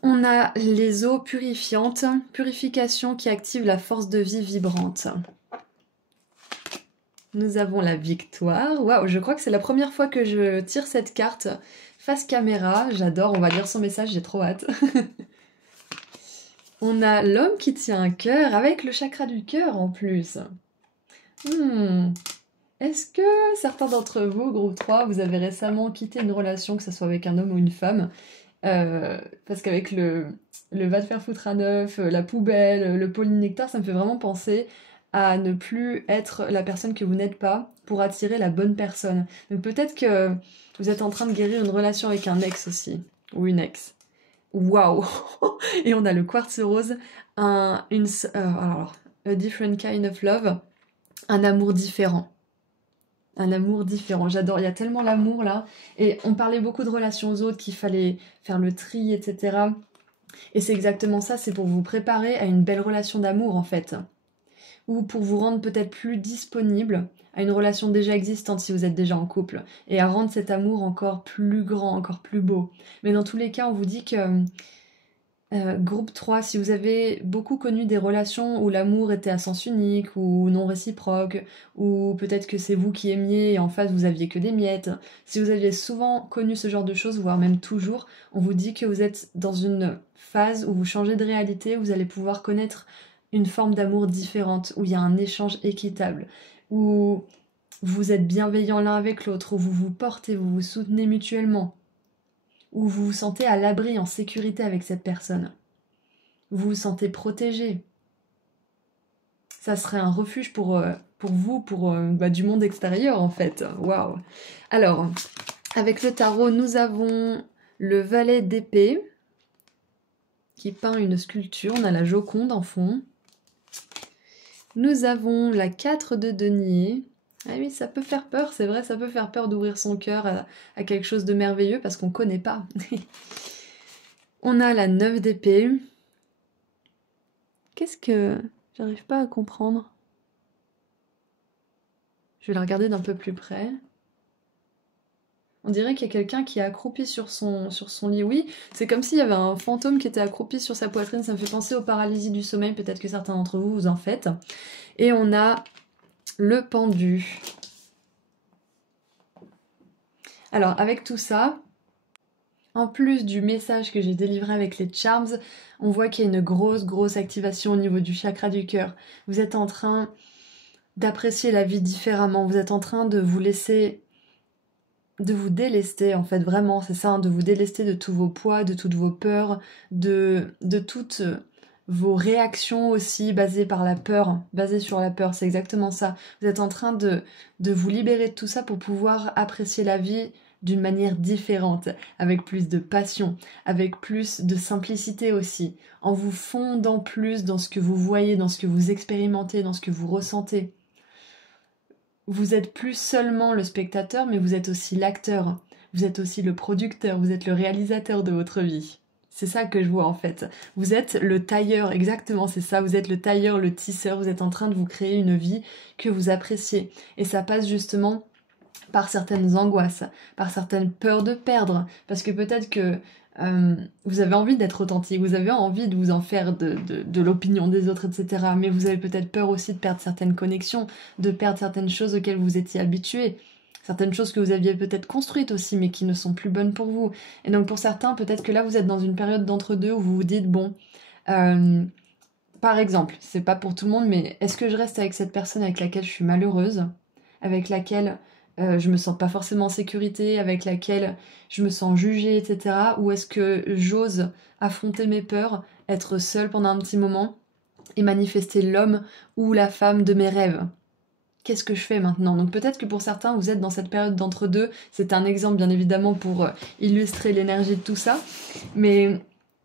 On a les eaux purifiantes, purification qui active la force de vie vibrante. Nous avons la victoire. Waouh, je crois que c'est la première fois que je tire cette carte face caméra. J'adore, on va lire son message, j'ai trop hâte. On a l'homme qui tient un cœur avec le chakra du cœur en plus. Est-ce que certains d'entre vous, groupe 3, vous avez récemment quitté une relation, que ce soit avec un homme ou une femme parce qu'avec le va te faire foutre à neuf, la poubelle, le polynectar, ça me fait vraiment penser à ne plus être la personne que vous n'êtes pas pour attirer la bonne personne. Donc peut-être que vous êtes en train de guérir une relation avec un ex aussi, ou une ex. Waouh. Et on a le quartz rose, a different kind of love, un amour différent. Un amour différent, j'adore, il y a tellement l'amour là. Et on parlait beaucoup de relations aux autres, qu'il fallait faire le tri, etc. Et c'est exactement ça, c'est pour vous préparer à une belle relation d'amour en fait. Ou pour vous rendre peut-être plus disponible à une relation déjà existante si vous êtes déjà en couple. Et à rendre cet amour encore plus grand, encore plus beau. Mais dans tous les cas, on vous dit que... groupe 3, si vous avez beaucoup connu des relations où l'amour était à sens unique ou non réciproque, ou peut-être que c'est vous qui aimiez et en face vous aviez que des miettes, si vous aviez souvent connu ce genre de choses, voire même toujours, on vous dit que vous êtes dans une phase où vous changez de réalité, où vous allez pouvoir connaître une forme d'amour différente, où il y a un échange équitable, où vous êtes bienveillants l'un avec l'autre, où vous vous portez, vous vous soutenez mutuellement, où vous vous sentez à l'abri, en sécurité avec cette personne. Vous vous sentez protégé. Ça serait un refuge pour vous, pour du monde extérieur en fait. Waouh. Alors, avec le tarot, nous avons le valet d'épée qui peint une sculpture. On a la Joconde en fond. Nous avons la 4 de denier. Ah oui, ça peut faire peur, c'est vrai, ça peut faire peur d'ouvrir son cœur à quelque chose de merveilleux parce qu'on ne connaît pas. On a la 9 d'épée. Qu'est-ce que... J'arrive pas à comprendre. Je vais la regarder d'un peu plus près. On dirait qu'il y a quelqu'un qui est accroupi sur son lit. Oui, c'est comme s'il y avait un fantôme qui était accroupi sur sa poitrine. Ça me fait penser aux paralysies du sommeil. Peut-être que certains d'entre vous, vous en faites. Et on a le pendu. Alors, avec tout ça, en plus du message que j'ai délivré avec les charms, on voit qu'il y a une grosse activation au niveau du chakra du cœur. Vous êtes en train d'apprécier la vie différemment. Vous êtes en train de vous laisser... de vous délester, en fait, vraiment, c'est ça, hein, de vous délester de tous vos poids, de toutes vos peurs, de toutes vos réactions aussi basées par la peur, basées sur la peur, c'est exactement ça. Vous êtes en train de vous libérer de tout ça pour pouvoir apprécier la vie d'une manière différente, avec plus de passion, avec plus de simplicité aussi, en vous fondant plus dans ce que vous voyez, dans ce que vous expérimentez, dans ce que vous ressentez. Vous êtes plus seulement le spectateur, mais vous êtes aussi l'acteur, vous êtes aussi le producteur, vous êtes le réalisateur de votre vie. C'est ça que je vois en fait. Vous êtes le tailleur, exactement, c'est ça, vous êtes le tailleur, le tisseur, vous êtes en train de vous créer une vie que vous appréciez. Et ça passe justement par certaines angoisses, par certaines peurs de perdre, parce que peut-être que vous avez envie d'être authentique, vous avez envie de vous en faire de l'opinion des autres, etc. Mais vous avez peut-être peur aussi de perdre certaines connexions, de perdre certaines choses auxquelles vous étiez habitué, certaines choses que vous aviez peut-être construites aussi, mais qui ne sont plus bonnes pour vous. Et donc pour certains, peut-être que là, vous êtes dans une période d'entre-deux où vous vous dites, bon, par exemple, c'est pas pour tout le monde, mais est-ce que je reste avec cette personne avec laquelle je suis malheureuse, avec laquelle... je me sens pas forcément en sécurité, avec laquelle je me sens jugée, etc. Ou est-ce que j'ose affronter mes peurs, être seule pendant un petit moment et manifester l'homme ou la femme de mes rêves? Qu'est-ce que je fais maintenant? Donc peut-être que pour certains, vous êtes dans cette période d'entre-deux. C'est un exemple, bien évidemment, pour illustrer l'énergie de tout ça. Mais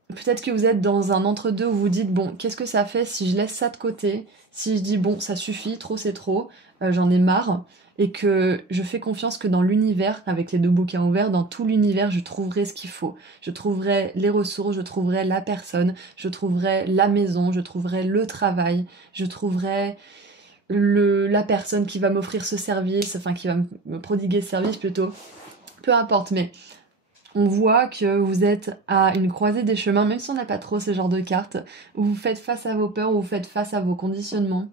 peut-être que vous êtes dans un entre-deux où vous dites, bon, qu'est-ce que ça fait si je laisse ça de côté? Si je dis, bon, ça suffit, trop c'est trop, j'en ai marre, et que je fais confiance que dans l'univers, avec les deux bouquins ouverts, dans tout l'univers, je trouverai ce qu'il faut. Je trouverai les ressources, je trouverai la personne, je trouverai la maison, je trouverai le travail, je trouverai la personne qui va m'offrir ce service, enfin qui va me prodiguer ce service plutôt. Peu importe, mais on voit que vous êtes à une croisée des chemins, même si on n'a pas trop ce genre de cartes, où vous faites face à vos peurs, où vous faites face à vos conditionnements.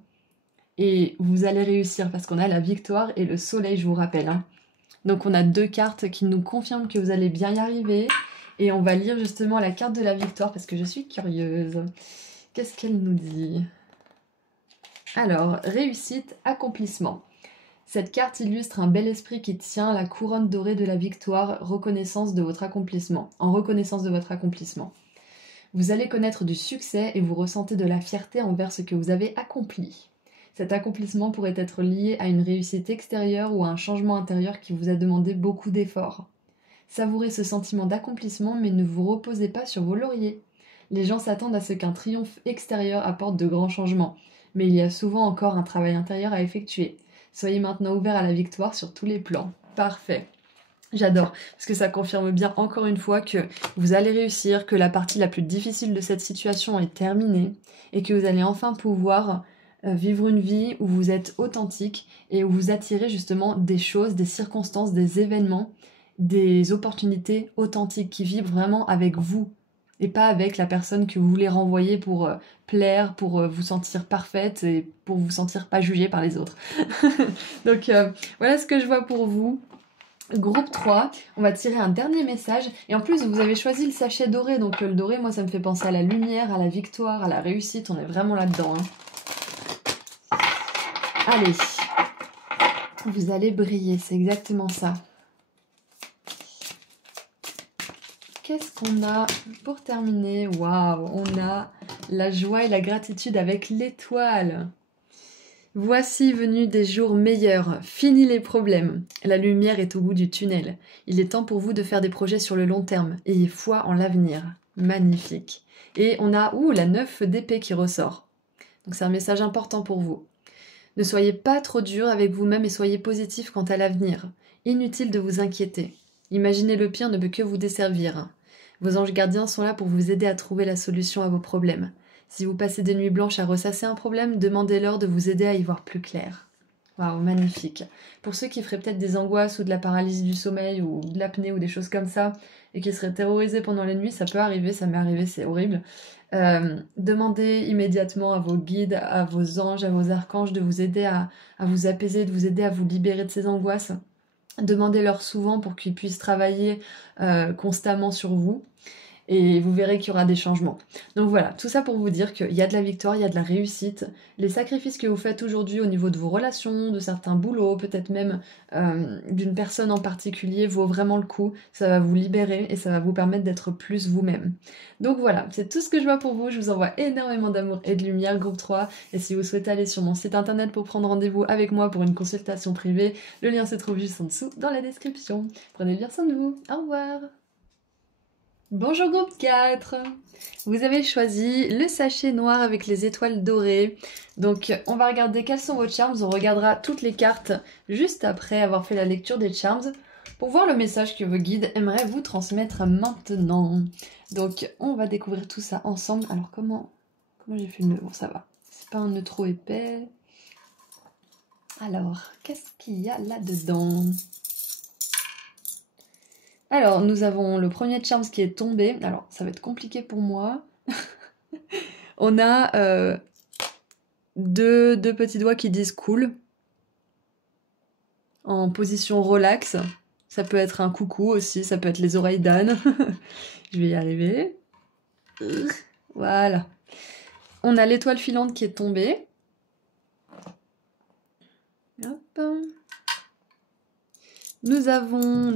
et vous allez réussir parce qu'on a la victoire et le soleil, je vous rappelle. Hein. Donc on a 2 cartes qui nous confirment que vous allez bien y arriver. Et on va lire justement la carte de la victoire parce que je suis curieuse. Qu'est-ce qu'elle nous dit? Alors, réussite, accomplissement. Cette carte illustre un bel esprit qui tient la couronne dorée de la victoire, reconnaissance de votre accomplissement, en reconnaissance de votre accomplissement. Vous allez connaître du succès et vous ressentez de la fierté envers ce que vous avez accompli. Cet accomplissement pourrait être lié à une réussite extérieure ou à un changement intérieur qui vous a demandé beaucoup d'efforts. Savourez ce sentiment d'accomplissement, mais ne vous reposez pas sur vos lauriers. Les gens s'attendent à ce qu'un triomphe extérieur apporte de grands changements, mais il y a souvent encore un travail intérieur à effectuer. Soyez maintenant ouverts à la victoire sur tous les plans. Parfait. J'adore, parce que ça confirme bien encore une fois que vous allez réussir, que la partie la plus difficile de cette situation est terminée, et que vous allez enfin pouvoir vivre une vie où vous êtes authentique et où vous attirez justement des choses, des circonstances, des événements, des opportunités authentiques qui vibrent vraiment avec vous et pas avec la personne que vous voulez renvoyer pour plaire, pour vous sentir parfaite et pour vous sentir pas jugée par les autres. Donc voilà ce que je vois pour vous. Groupe 3, on va tirer un dernier message. Et en plus, vous avez choisi le sachet doré. Donc le doré, moi, ça me fait penser à la lumière, à la victoire, à la réussite. On est vraiment là-dedans. Hein. Allez, vous allez briller, c'est exactement ça. Qu'est-ce qu'on a pour terminer? Waouh, on a la joie et la gratitude avec l'étoile. Voici venus des jours meilleurs, fini les problèmes. La lumière est au bout du tunnel. Il est temps pour vous de faire des projets sur le long terme. Ayez foi en l'avenir. Magnifique. Et on a la 9 d'épée qui ressort. Donc c'est un message important pour vous. Ne soyez pas trop dur avec vous-même et soyez positif quant à l'avenir. Inutile de vous inquiéter. Imaginer le pire ne peut que vous desservir. Vos anges gardiens sont là pour vous aider à trouver la solution à vos problèmes. Si vous passez des nuits blanches à ressasser un problème, demandez-leur de vous aider à y voir plus clair. Waouh, magnifique. Pour ceux qui feraient peut-être des angoisses ou de la paralysie du sommeil ou de l'apnée ou des choses comme ça et qui seraient terrorisés pendant les nuits, ça peut arriver, ça m'est arrivé, c'est horrible. Demandez immédiatement à vos guides, à vos anges, à vos archanges de vous aider à vous apaiser, de vous aider à vous libérer de ces angoisses. Demandez-leur souvent pour qu'ils puissent travailler constamment sur vous. Et vous verrez qu'il y aura des changements. Donc voilà, tout ça pour vous dire qu'il y a de la victoire, il y a de la réussite. Les sacrifices que vous faites aujourd'hui au niveau de vos relations, de certains boulots, peut-être même d'une personne en particulier, vaut vraiment le coup. Ça va vous libérer et ça va vous permettre d'être plus vous-même. Donc voilà, c'est tout ce que je vois pour vous. Je vous envoie énormément d'amour et de lumière, groupe 3. Et si vous souhaitez aller sur mon site internet pour prendre rendez-vous avec moi pour une consultation privée, le lien se trouve juste en dessous dans la description. Prenez bien soin de vous. Au revoir. Bonjour groupe 4, vous avez choisi le sachet noir avec les étoiles dorées. Donc on va regarder quels sont vos charms, on regardera toutes les cartes juste après avoir fait la lecture des charms pour voir le message que vos guides aimeraient vous transmettre maintenant. Donc on va découvrir tout ça ensemble. Alors comment j'ai fait le nœud? Bon, ça va, c'est pas un nœud trop épais. Alors, qu'est-ce qu'il y a là-dedans? Alors, nous avons le premier charms qui est tombé. Alors, ça va être compliqué pour moi. On a deux petits doigts qui disent cool. En position relax. Ça peut être un coucou aussi, ça peut être les oreilles d'âne. Je vais y arriver. Voilà. On a l'étoile filante qui est tombée. Hop. Nous avons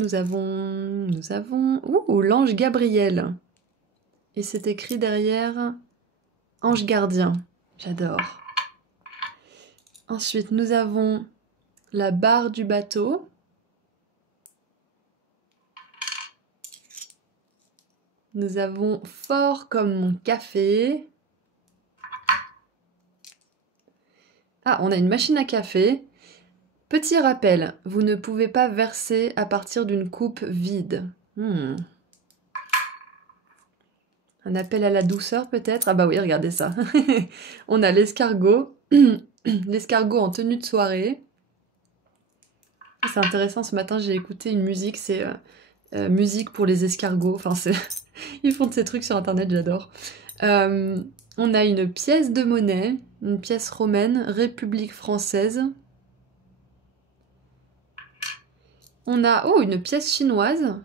l'ange Gabriel. Et c'est écrit derrière ange gardien. J'adore. Ensuite, nous avons la barre du bateau. Nous avons fort comme mon café. Ah, on a une machine à café. Petit rappel, vous ne pouvez pas verser à partir d'une coupe vide. Un appel à la douceur peut-être? Ah bah oui, regardez ça. On a l'escargot. L'escargot en tenue de soirée. C'est intéressant, ce matin j'ai écouté une musique, c'est musique pour les escargots. Enfin, ils font de ces trucs sur internet, j'adore. On a une pièce de monnaie. une pièce romaine, République française. On a, oh, une pièce chinoise.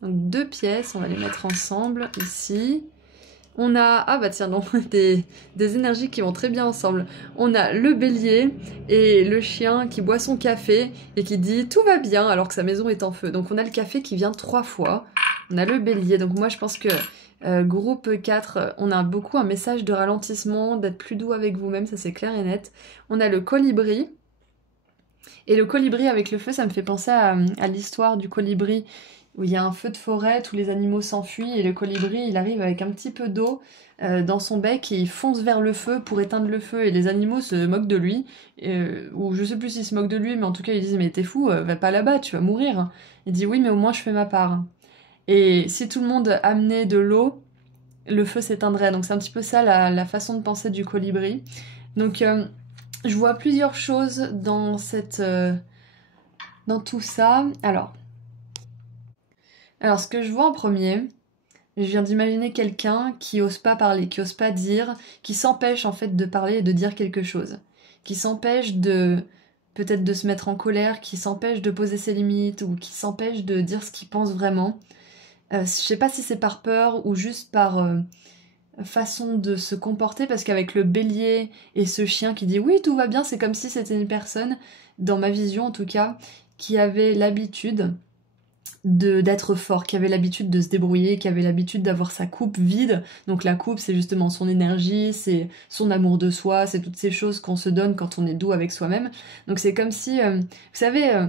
Donc 2 pièces, on va les mettre ensemble ici. On a, ah bah tiens non, des énergies qui vont très bien ensemble. On a le bélier et le chien qui boit son café et qui dit tout va bien alors que sa maison est en feu. Donc on a le café qui vient 3 fois. On a le bélier, donc moi je pense que groupe 4, on a beaucoup un message de ralentissement, d'être plus doux avec vous-même, ça c'est clair et net. On a le colibri. Et le colibri avec le feu, ça me fait penser à l'histoire du colibri où il y a un feu de forêt, tous les animaux s'enfuient et le colibri, il arrive avec un petit peu d'eau dans son bec et il fonce vers le feu pour éteindre le feu et les animaux se moquent de lui, ou je sais plus s'ils se moquent de lui, mais en tout cas ils disent mais t'es fou, va pas là-bas, tu vas mourir. Il dit oui mais au moins je fais ma part. Et si tout le monde amenait de l'eau, le feu s'éteindrait. Donc c'est un petit peu ça la façon de penser du colibri. Donc je vois plusieurs choses dans dans tout ça. Alors, ce que je vois en premier, je viens d'imaginer quelqu'un qui ose pas parler, qui ose pas dire, qui s'empêche en fait de parler et de dire quelque chose, qui s'empêche de peut-être de se mettre en colère, qui s'empêche de poser ses limites ou qui s'empêche de dire ce qu'il pense vraiment. Je sais pas si c'est par peur ou juste par façon de se comporter, parce qu'avec le bélier et ce chien qui dit oui tout va bien, c'est comme si c'était une personne, dans ma vision en tout cas, qui avait l'habitude d'être fort, qui avait l'habitude de se débrouiller, qui avait l'habitude d'avoir sa coupe vide. Donc la coupe, c'est justement son énergie, c'est son amour de soi, c'est toutes ces choses qu'on se donne quand on est doux avec soi-même. Donc c'est comme si, vous savez,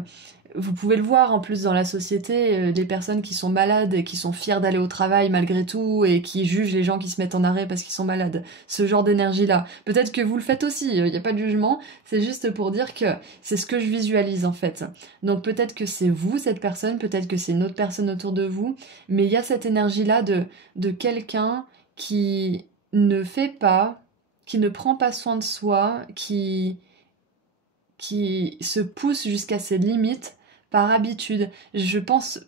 vous pouvez le voir en plus dans la société, des personnes qui sont malades et qui sont fières d'aller au travail malgré tout et qui jugent les gens qui se mettent en arrêt parce qu'ils sont malades. Ce genre d'énergie-là. Peut-être que vous le faites aussi, il n'y a pas de jugement, c'est juste pour dire que c'est ce que je visualise en fait. Donc peut-être que c'est vous cette personne, peut-être que c'est une autre personne autour de vous, mais il y a cette énergie-là de quelqu'un qui ne fait pas, qui ne prend pas soin de soi, qui se pousse jusqu'à ses limites par habitude. Je pense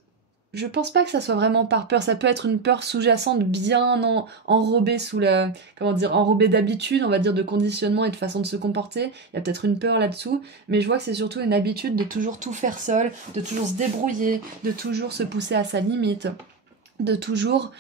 pas que ça soit vraiment par peur. Ça peut être une peur sous-jacente bien enrobée sous la, comment dire, enrobée d'habitude, on va dire, de conditionnement et de façon de se comporter. Il y a peut-être une peur là-dessous, mais je vois que c'est surtout une habitude de toujours tout faire seul, de toujours se débrouiller, de toujours se pousser à sa limite, de toujours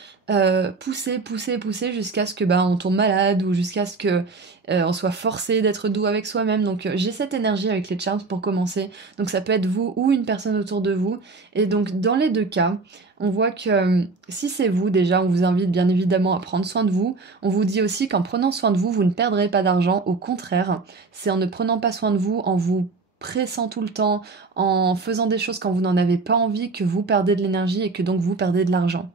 pousser jusqu'à ce que on tombe malade ou jusqu'à ce que on soit forcé d'être doux avec soi-même. Donc j'ai cette énergie avec les charms pour commencer. Donc ça peut être vous ou une personne autour de vous. Et donc dans les 2 cas, on voit que si c'est vous déjà, on vous invite bien évidemment à prendre soin de vous. On vous dit aussi qu'en prenant soin de vous, vous ne perdrez pas d'argent. Au contraire, c'est en ne prenant pas soin de vous, en vous pressant tout le temps, en faisant des choses quand vous n'en avez pas envie, que vous perdez de l'énergie et que donc vous perdez de l'argent.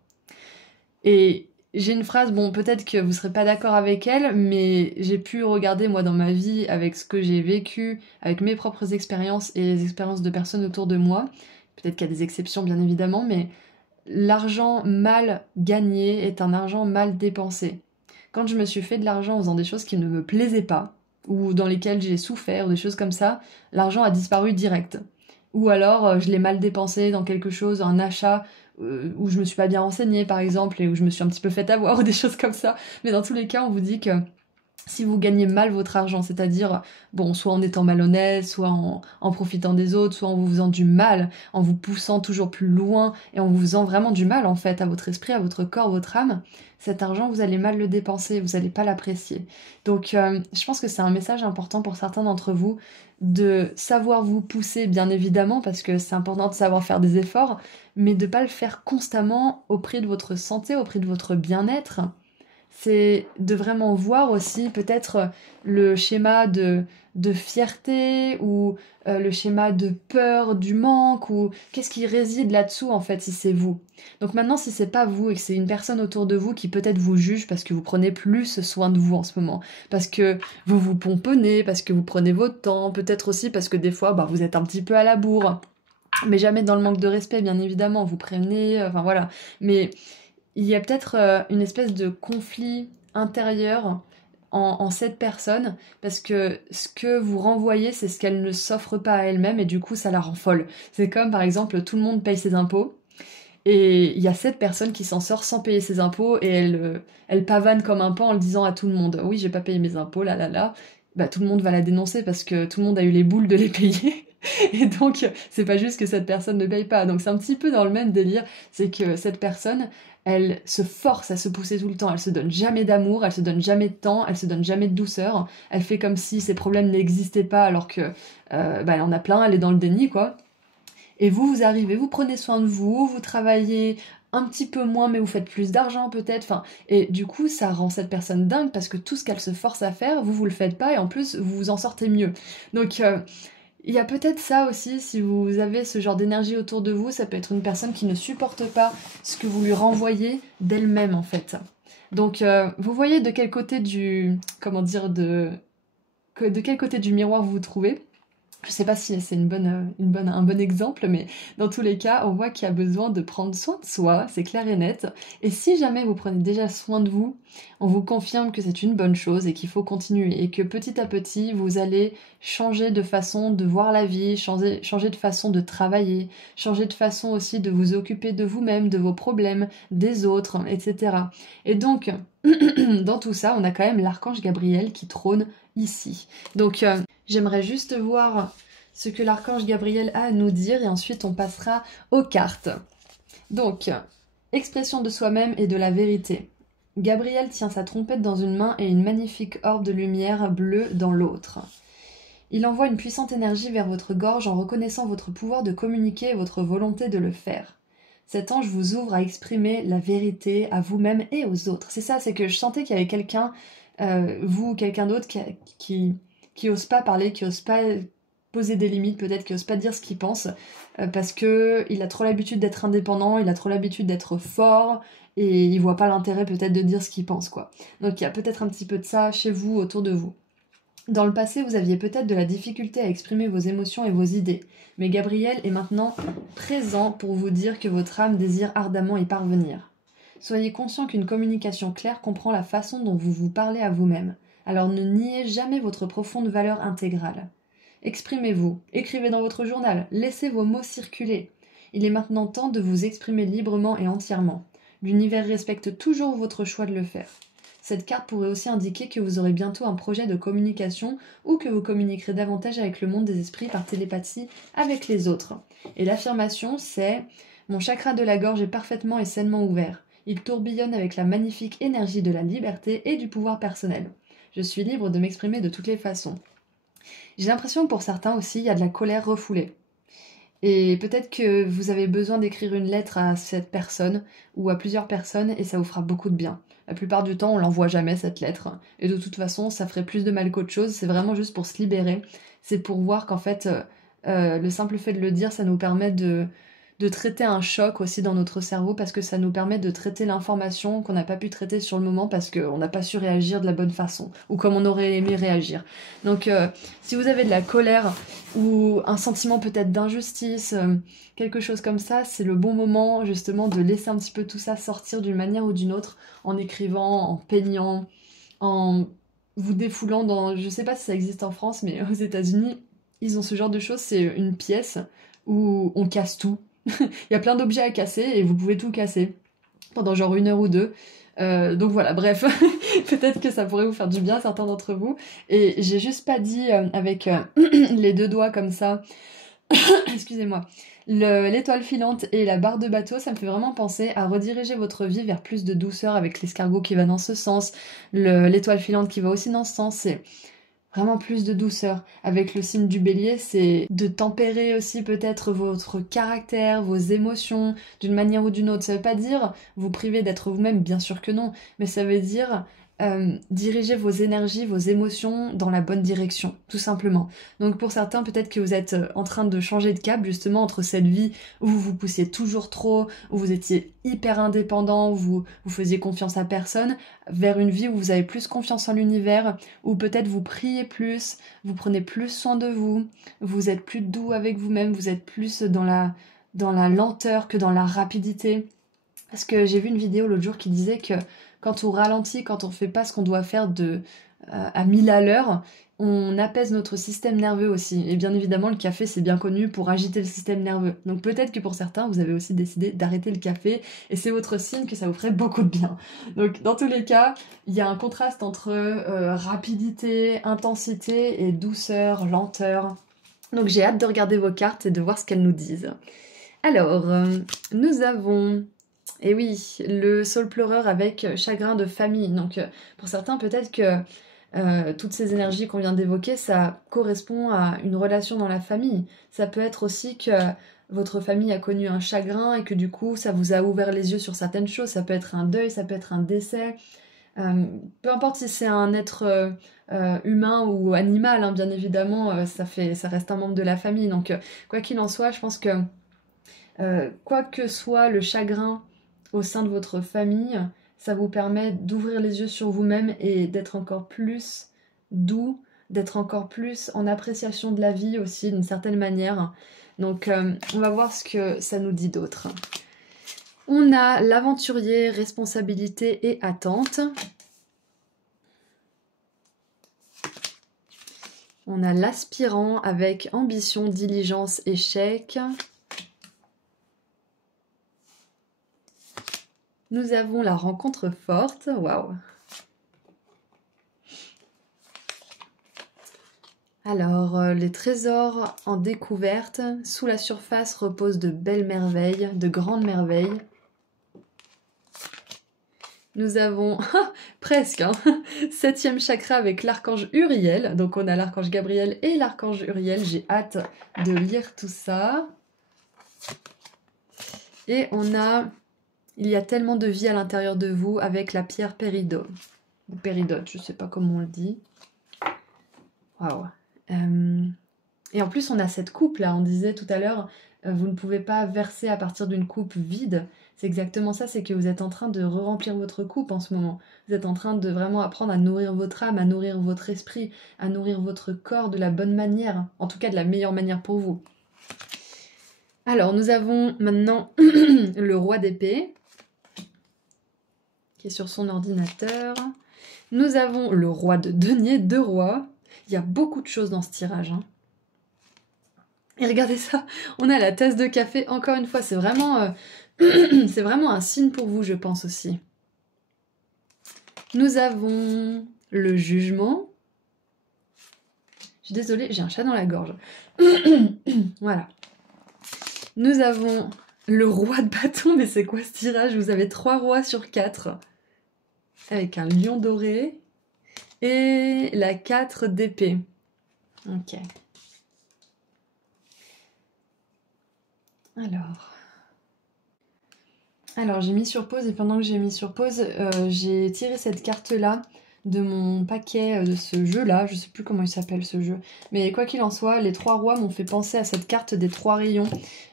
Et j'ai une phrase, bon peut-être que vous serez pas d'accord avec elle, mais j'ai pu regarder moi dans ma vie avec ce que j'ai vécu, avec mes propres expériences et les expériences de personnes autour de moi. Peut-être qu'il y a des exceptions bien évidemment, mais l'argent mal gagné est un argent mal dépensé. Quand je me suis fait de l'argent en faisant des choses qui ne me plaisaient pas, ou dans lesquelles j'ai souffert, ou des choses comme ça, l'argent a disparu direct. Ou alors je l'ai mal dépensé dans quelque chose, un achat où je me suis pas bien renseignée par exemple, et où je me suis un petit peu fait avoir, ou des choses comme ça. Mais dans tous les cas, on vous dit que si vous gagnez mal votre argent, c'est-à-dire, bon, soit en étant malhonnête, soit en profitant des autres, soit en vous faisant du mal, en vous poussant toujours plus loin, et en vous faisant vraiment du mal, en fait, à votre esprit, à votre corps, votre âme, cet argent, vous allez mal le dépenser, vous allez pas l'apprécier. Donc, je pense que c'est un message important pour certains d'entre vous, de savoir vous pousser, bien évidemment, parce que c'est important de savoir faire des efforts, mais de pas le faire constamment au prix de votre santé, au prix de votre bien-être. C'est de vraiment voir aussi peut-être le schéma de fierté ou le schéma de peur du manque, ou qu'est-ce qui réside là-dessous en fait si c'est vous. Donc maintenant si c'est pas vous et que c'est une personne autour de vous qui peut-être vous juge parce que vous prenez plus soin de vous en ce moment, parce que vous vous pomponnez, parce que vous prenez votre temps, peut-être aussi parce que des fois vous êtes un petit peu à la bourre, mais jamais dans le manque de respect bien évidemment, vous prévenez, enfin voilà. Mais il y a peut-être une espèce de conflit intérieur en cette personne, parce que ce que vous renvoyez, c'est ce qu'elle ne s'offre pas à elle-même, et du coup ça la rend folle. C'est comme par exemple tout le monde paye ses impôts, Et il y a cette personne qui s'en sort sans payer ses impôts et elle pavane comme un pan en le disant à tout le monde. Oui, j'ai pas payé mes impôts, là là là. Bah, tout le monde va la dénoncer parce que tout le monde a eu les boules de les payer. Et donc, c'est pas juste que cette personne ne paye pas. Donc, c'est un petit peu dans le même délire. C'est que cette personne, elle se force à se pousser tout le temps. Elle se donne jamais d'amour, elle se donne jamais de temps, elle se donne jamais de douceur. Elle fait comme si ses problèmes n'existaient pas alors que, bah, elle en a plein, elle est dans le déni, quoi. Et vous arrivez, vous prenez soin de vous, vous travaillez un petit peu moins, mais vous faites plus d'argent peut-être. Enfin, et du coup, ça rend cette personne dingue parce que tout ce qu'elle se force à faire, vous le faites pas et en plus, vous vous en sortez mieux. Donc, il y a peut-être ça aussi, si vous avez ce genre d'énergie autour de vous, ça peut être une personne qui ne supporte pas ce que vous lui renvoyez d'elle-même en fait. Donc, vous voyez de quel côté du, comment dire, de quel côté du miroir vous vous trouvez. Je sais pas si c'est un bon exemple, mais dans tous les cas, on voit qu'il y a besoin de prendre soin de soi, c'est clair et net. Et si jamais vous prenez déjà soin de vous, on vous confirme que c'est une bonne chose et qu'il faut continuer. Et que petit à petit, vous allez changer de façon de voir la vie, changer de façon de travailler, changer de façon aussi de vous occuper de vous-même, de vos problèmes, des autres, etc. Et donc, dans tout ça, on a quand même l'archange Gabriel qui trône ici. Donc, j'aimerais juste voir ce que l'archange Gabriel a à nous dire et ensuite on passera aux cartes. Donc, expression de soi-même et de la vérité. Gabriel tient sa trompette dans une main et une magnifique orbe de lumière bleue dans l'autre. Il envoie une puissante énergie vers votre gorge en reconnaissant votre pouvoir de communiquer et votre volonté de le faire. Cet ange vous ouvre à exprimer la vérité à vous-même et aux autres. C'est ça, c'est que je sentais qu'il y avait quelqu'un, vous ou quelqu'un d'autre qui ose pas parler, qui ose pas poser des limites, peut-être qui ose pas dire ce qu'il pense, parce que il a trop l'habitude d'être indépendant, il a trop l'habitude d'être fort, et il voit pas l'intérêt peut-être de dire ce qu'il pense, quoi. Donc il y a peut-être un petit peu de ça chez vous, autour de vous. Dans le passé, vous aviez peut-être de la difficulté à exprimer vos émotions et vos idées, mais Gabriel est maintenant présent pour vous dire que votre âme désire ardemment y parvenir. Soyez conscient qu'une communication claire comprend la façon dont vous vous parlez à vous-même, alors ne niez jamais votre profonde valeur intégrale. Exprimez-vous, écrivez dans votre journal, laissez vos mots circuler. Il est maintenant temps de vous exprimer librement et entièrement. L'univers respecte toujours votre choix de le faire. Cette carte pourrait aussi indiquer que vous aurez bientôt un projet de communication ou que vous communiquerez davantage avec le monde des esprits par télépathie avec les autres. Et l'affirmation, c'est « Mon chakra de la gorge est parfaitement et sainement ouvert. Il tourbillonne avec la magnifique énergie de la liberté et du pouvoir personnel. Je suis libre de m'exprimer de toutes les façons. » J'ai l'impression que pour certains aussi, il y a de la colère refoulée. Et peut-être que vous avez besoin d'écrire une lettre à cette personne ou à plusieurs personnes et ça vous fera beaucoup de bien. La plupart du temps, on l'envoie jamais cette lettre. Et de toute façon, ça ferait plus de mal qu'autre chose. C'est vraiment juste pour se libérer. C'est pour voir qu'en fait, le simple fait de le dire, ça nous permet de traiter un choc aussi dans notre cerveau parce que ça nous permet de traiter l'information qu'on n'a pas pu traiter sur le moment parce qu'on n'a pas su réagir de la bonne façon ou comme on aurait aimé réagir. Donc si vous avez de la colère ou un sentiment peut-être d'injustice, quelque chose comme ça, c'est le bon moment justement de laisser un petit peu tout ça sortir d'une manière ou d'une autre en écrivant, en peignant, en vous défoulant dans... Je sais pas si ça existe en France, mais aux États-Unis, ils ont ce genre de choses, c'est une pièce où on casse tout. Il y a plein d'objets à casser et vous pouvez tout casser pendant genre 1 heure ou 2. Donc voilà, bref, peut-être que ça pourrait vous faire du bien à certains d'entre vous. Et j'ai juste pas dit avec les 2 doigts comme ça, excusez-moi, l'étoile filante et la barre de bateau, ça me fait vraiment penser à rediriger votre vie vers plus de douceur avec l'escargot qui va dans ce sens, l'étoile filante qui va aussi dans ce sens, c'est vraiment plus de douceur. Avec le signe du bélier, c'est de tempérer aussi peut-être votre caractère, vos émotions, d'une manière ou d'une autre. Ça veut pas dire vous priver d'être vous-même, bien sûr que non, mais ça veut dire diriger vos énergies, vos émotions dans la bonne direction, tout simplement. Donc pour certains, peut-être que vous êtes en train de changer de cap, justement, entre cette vie où vous vous poussiez toujours trop, où vous étiez hyper indépendant, où vous faisiez confiance à personne, vers une vie où vous avez plus confiance en l'univers, où peut-être vous priez plus, vous prenez plus soin de vous, vous êtes plus doux avec vous-même, vous êtes plus dans la lenteur que dans la rapidité. Parce que j'ai vu une vidéo l'autre jour qui disait que quand on ralentit, quand on fait pas ce qu'on doit faire à 1000 à l'heure, on apaise notre système nerveux aussi. Et bien évidemment, le café, c'est bien connu pour agiter le système nerveux. Donc peut-être que pour certains, vous avez aussi décidé d'arrêter le café, et c'est votre signe que ça vous ferait beaucoup de bien. Donc dans tous les cas, il y a un contraste entre rapidité, intensité et douceur, lenteur. Donc j'ai hâte de regarder vos cartes et de voir ce qu'elles nous disent. Alors, nous avons... Et oui, le Soul pleureur avec chagrin de famille. Donc pour certains, peut-être que toutes ces énergies qu'on vient d'évoquer, ça correspond à une relation dans la famille. Ça peut être aussi que votre famille a connu un chagrin et que du coup, ça vous a ouvert les yeux sur certaines choses. Ça peut être un deuil, ça peut être un décès. Peu importe si c'est un être humain ou animal, hein, bien évidemment, ça reste un membre de la famille. Donc quoi qu'il en soit, je pense que quoi que soit le chagrin au sein de votre famille, ça vous permet d'ouvrir les yeux sur vous-même et d'être encore plus doux, d'être encore plus en appréciation de la vie aussi, d'une certaine manière. Donc on va voir ce que ça nous dit d'autre. On a l'aventurier, responsabilité et attente. On a l'aspirant avec ambition, diligence, échec. Nous avons la rencontre forte. Waouh! Alors, les trésors en découverte. Sous la surface reposent de belles merveilles, de grandes merveilles. Nous avons, presque, hein, 7e chakra avec l'archange Uriel. Donc on a l'archange Gabriel et l'archange Uriel. J'ai hâte de lire tout ça. Et on a, il y a tellement de vie à l'intérieur de vous avec la pierre péridote. Péridote, je ne sais pas comment on le dit. Waouh. Et en plus, on a cette coupe là. On disait tout à l'heure, vous ne pouvez pas verser à partir d'une coupe vide. C'est exactement ça, c'est que vous êtes en train de re-remplir votre coupe en ce moment. Vous êtes en train de vraiment apprendre à nourrir votre âme, à nourrir votre esprit, à nourrir votre corps de la bonne manière. En tout cas, de la meilleure manière pour vous. Alors, nous avons maintenant le roi d'épée, qui est sur son ordinateur. Nous avons le roi de denier, 2 rois. Il y a beaucoup de choses dans ce tirage. Hein. Et regardez ça, on a la tasse de café. Encore une fois, c'est vraiment, c'est vraiment un signe pour vous, je pense aussi. Nous avons le jugement. Je suis désolée, j'ai un chat dans la gorge. Voilà. Nous avons le roi de bâton. Mais c'est quoi ce tirage? Vous avez 3 rois sur 4. Avec un lion doré. Et la 4 d'épée. Ok. Alors j'ai mis sur pause, et pendant que j'ai mis sur pause, j'ai tiré cette carte-là de mon paquet de ce jeu-là. Je sais plus comment il s'appelle ce jeu. Mais quoi qu'il en soit, les 3 rois m'ont fait penser à cette carte des 3 rayons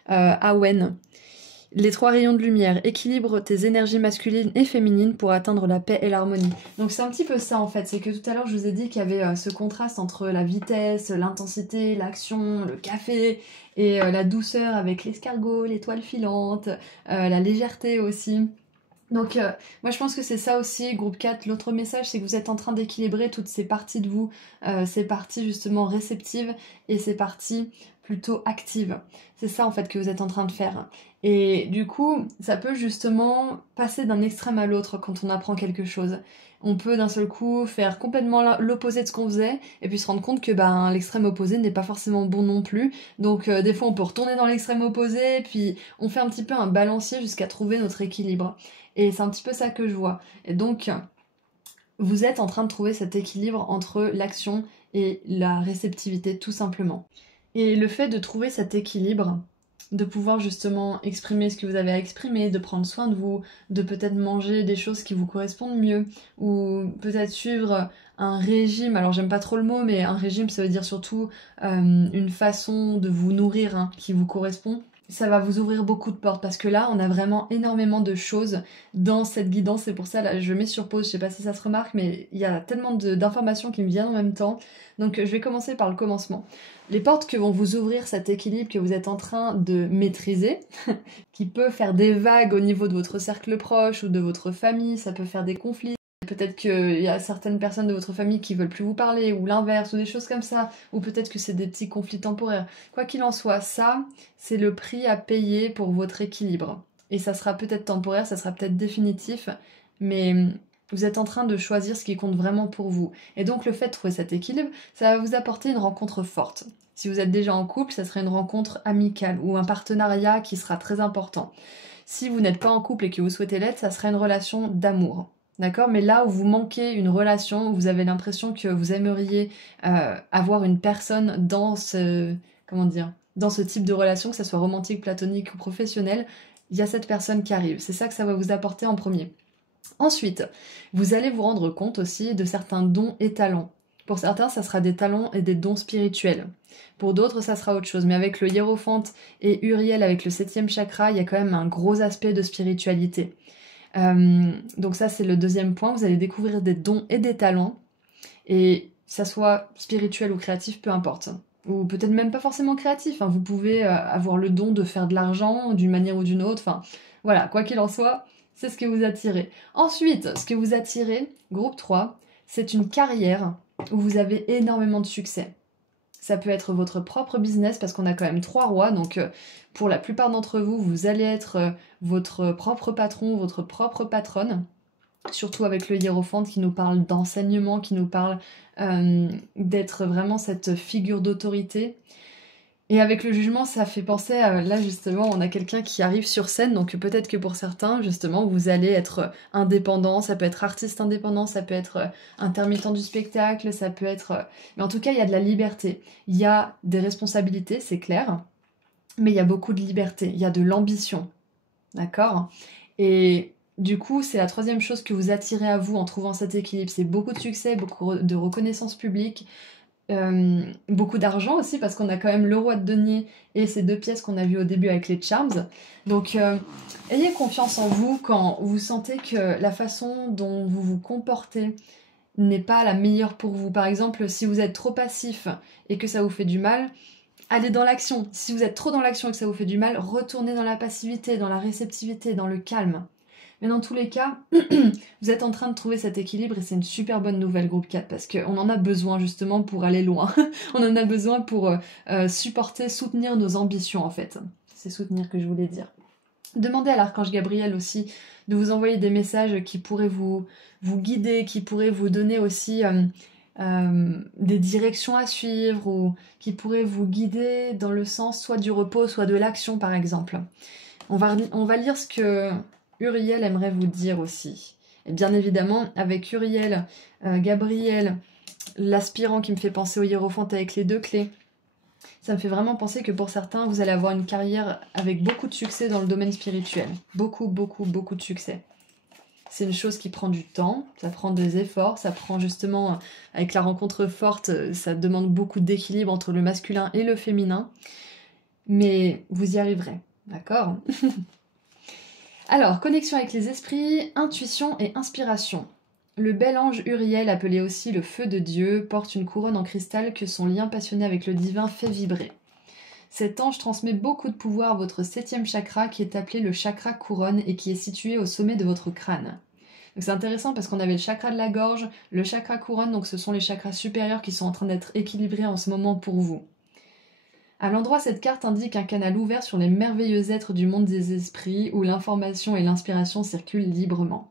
Awen. Les 3 rayons de lumière, équilibre tes énergies masculines et féminines pour atteindre la paix et l'harmonie. Donc c'est un petit peu ça en fait, c'est que tout à l'heure je vous ai dit qu'il y avait ce contraste entre la vitesse, l'intensité, l'action, le café et la douceur avec l'escargot, l'étoile filante, la légèreté aussi. Donc moi je pense que c'est ça aussi, groupe 4, l'autre message c'est que vous êtes en train d'équilibrer toutes ces parties de vous, ces parties justement réceptives et ces parties plutôt actives. C'est ça en fait que vous êtes en train de faire. Et du coup, ça peut justement passer d'un extrême à l'autre quand on apprend quelque chose. On peut d'un seul coup faire complètement l'opposé de ce qu'on faisait et puis se rendre compte que l'extrême opposé n'est pas forcément bon non plus. Donc des fois on peut retourner dans l'extrême opposé, puis on fait un petit peu un balancier jusqu'à trouver notre équilibre. Et c'est un petit peu ça que je vois. Et donc, vous êtes en train de trouver cet équilibre entre l'action et la réceptivité, tout simplement. Et le fait de trouver cet équilibre, de pouvoir justement exprimer ce que vous avez à exprimer, de prendre soin de vous, de peut-être manger des choses qui vous correspondent mieux, ou peut-être suivre un régime, alors j'aime pas trop le mot, mais un régime ça veut dire surtout une façon de vous nourrir hein, qui vous correspond. Ça va vous ouvrir beaucoup de portes parce que là on a vraiment énormément de choses dans cette guidance, c'est pour ça là je mets sur pause, je sais pas si ça se remarque mais il y a tellement d'informations qui me viennent en même temps, donc je vais commencer par le commencement. Les portes que vont vous ouvrir cet équilibre que vous êtes en train de maîtriser, qui peut faire des vagues au niveau de votre cercle proche ou de votre famille, ça peut faire des conflits, Peut-être qu'il y a certaines personnes de votre famille qui veulent plus vous parler, ou l'inverse, ou des choses comme ça, ou peut-être que c'est des petits conflits temporaires. Quoi qu'il en soit, ça, c'est le prix à payer pour votre équilibre. Et ça sera peut-être temporaire, ça sera peut-être définitif, mais vous êtes en train de choisir ce qui compte vraiment pour vous. Et donc le fait de trouver cet équilibre, ça va vous apporter une rencontre forte. Si vous êtes déjà en couple, ça serait une rencontre amicale ou un partenariat qui sera très important. Si vous n'êtes pas en couple et que vous souhaitez l'être, ça sera une relation d'amour. D'accord? Mais là où vous manquez une relation, où vous avez l'impression que vous aimeriez avoir une personne dans ce, comment dire, dans ce type de relation, que ce soit romantique, platonique ou professionnel, il y a cette personne qui arrive. C'est ça que ça va vous apporter en premier. Ensuite, vous allez vous rendre compte aussi de certains dons et talents. Pour certains, ça sera des talents et des dons spirituels. Pour d'autres, ça sera autre chose. Mais avec le hiérophante et Uriel, avec le 7e chakra, il y a quand même un gros aspect de spiritualité. Donc ça, c'est le deuxième point. Vous allez découvrir des dons et des talents. Et que ça soit spirituel ou créatif, peu importe. Ou peut-être même pas forcément créatif. Hein. Vous pouvez avoir le don de faire de l'argent d'une manière ou d'une autre. Enfin, voilà, quoi qu'il en soit, c'est ce que vous attirez. Ensuite, ce que vous attirez, groupe 3, c'est une carrière où vous avez énormément de succès. Ça peut être votre propre business parce qu'on a quand même 3 rois, donc pour la plupart d'entre vous, vous allez être votre propre patron, votre propre patronne, surtout avec le hiérophante qui nous parle d'enseignement, qui nous parle d'être vraiment cette figure d'autorité. Et avec le jugement, ça fait penser à, là justement, on a quelqu'un qui arrive sur scène, donc peut-être que pour certains, justement, vous allez être indépendant, ça peut être artiste indépendant, ça peut être intermittent du spectacle, ça peut être... Mais en tout cas, il y a de la liberté. Il y a des responsabilités, c'est clair, mais il y a beaucoup de liberté, il y a de l'ambition, d'accord? Et du coup, c'est la troisième chose que vous attirez à vous en trouvant cet équilibre, c'est beaucoup de succès, beaucoup de reconnaissance publique, beaucoup d'argent aussi parce qu'on a quand même le roi de denier et ces 2 pièces qu'on a vues au début avec les charms. Donc ayez confiance en vous quand vous sentez que la façon dont vous vous comportez n'est pas la meilleure pour vous. Par exemple, si vous êtes trop passif et que ça vous fait du mal, allez dans l'action. Si vous êtes trop dans l'action et que ça vous fait du mal, retournez dans la passivité, dans la réceptivité, dans le calme. Mais dans tous les cas, vous êtes en train de trouver cet équilibre et c'est une super bonne nouvelle, groupe 4, parce qu'on en a besoin justement pour aller loin. On en a besoin pour supporter, soutenir nos ambitions en fait. C'est soutenir que je voulais dire. Demandez à l'archange Gabriel aussi de vous envoyer des messages qui pourraient vous guider, qui pourraient vous donner aussi des directions à suivre ou qui pourraient vous guider dans le sens soit du repos, soit de l'action par exemple. On va lire ce que Uriel aimerait vous dire aussi. Et bien évidemment, avec Uriel, Gabriel, l'aspirant qui me fait penser au hiérophante avec les 2 clés, ça me fait vraiment penser que pour certains, vous allez avoir une carrière avec beaucoup de succès dans le domaine spirituel. Beaucoup, beaucoup, beaucoup de succès. C'est une chose qui prend du temps, ça prend des efforts, ça prend justement, avec la rencontre forte, ça demande beaucoup d'équilibre entre le masculin et le féminin. Mais vous y arriverez, d'accord? Alors, connexion avec les esprits, intuition et inspiration. Le bel ange Uriel, appelé aussi le feu de Dieu, porte une couronne en cristal que son lien passionné avec le divin fait vibrer. Cet ange transmet beaucoup de pouvoir à votre 7e chakra qui est appelé le chakra couronne et qui est situé au sommet de votre crâne. Donc c'est intéressant parce qu'on avait le chakra de la gorge, le chakra couronne, donc ce sont les chakras supérieurs qui sont en train d'être équilibrés en ce moment pour vous. À l'endroit, cette carte indique un canal ouvert sur les merveilleux êtres du monde des esprits où l'information et l'inspiration circulent librement.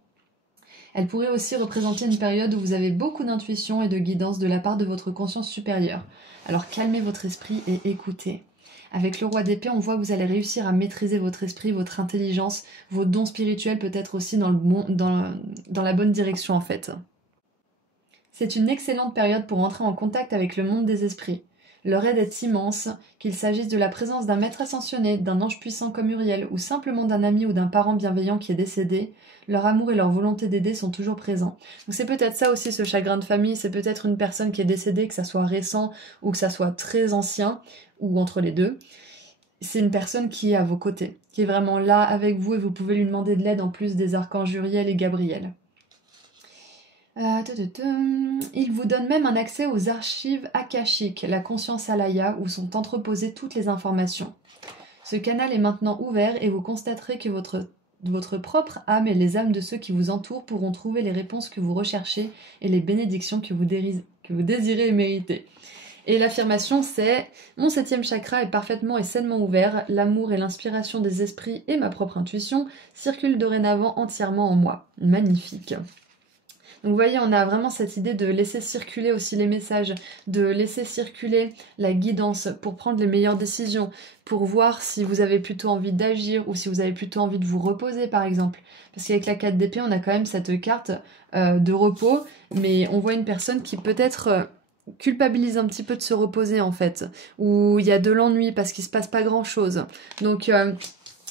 Elle pourrait aussi représenter une période où vous avez beaucoup d'intuition et de guidance de la part de votre conscience supérieure. Alors calmez votre esprit et écoutez. Avec le roi d'épée, on voit que vous allez réussir à maîtriser votre esprit, votre intelligence, vos dons spirituels peut-être aussi dans la bonne direction en fait. C'est une excellente période pour entrer en contact avec le monde des esprits. Leur aide est immense, qu'il s'agisse de la présence d'un maître ascensionné, d'un ange puissant comme Uriel, ou simplement d'un ami ou d'un parent bienveillant qui est décédé, leur amour et leur volonté d'aider sont toujours présents. Donc c'est peut-être ça aussi ce chagrin de famille, c'est peut-être une personne qui est décédée, que ça soit récent ou que ça soit très ancien, ou entre les deux. C'est une personne qui est à vos côtés, qui est vraiment là avec vous et vous pouvez lui demander de l'aide en plus des archanges Uriel et Gabriel. Il vous donne même un accès aux archives akashiques, la conscience alaya, où sont entreposées toutes les informations. Ce canal est maintenant ouvert et vous constaterez que votre votre propre âme et les âmes de ceux qui vous entourent pourront trouver les réponses que vous recherchez et les bénédictions que vous désirez et méritez. Et l'affirmation c'est « Mon 7e chakra est parfaitement et sainement ouvert, l'amour et l'inspiration des esprits et ma propre intuition circulent dorénavant entièrement en moi. » Magnifique. Donc vous voyez, on a vraiment cette idée de laisser circuler aussi les messages, de laisser circuler la guidance pour prendre les meilleures décisions, pour voir si vous avez plutôt envie d'agir ou si vous avez plutôt envie de vous reposer par exemple. Parce qu'avec la 4 d'épée, on a quand même cette carte de repos, mais on voit une personne qui peut-être culpabilise un petit peu de se reposer en fait, où il y a de l'ennui parce qu'il se passe pas grand chose. Donc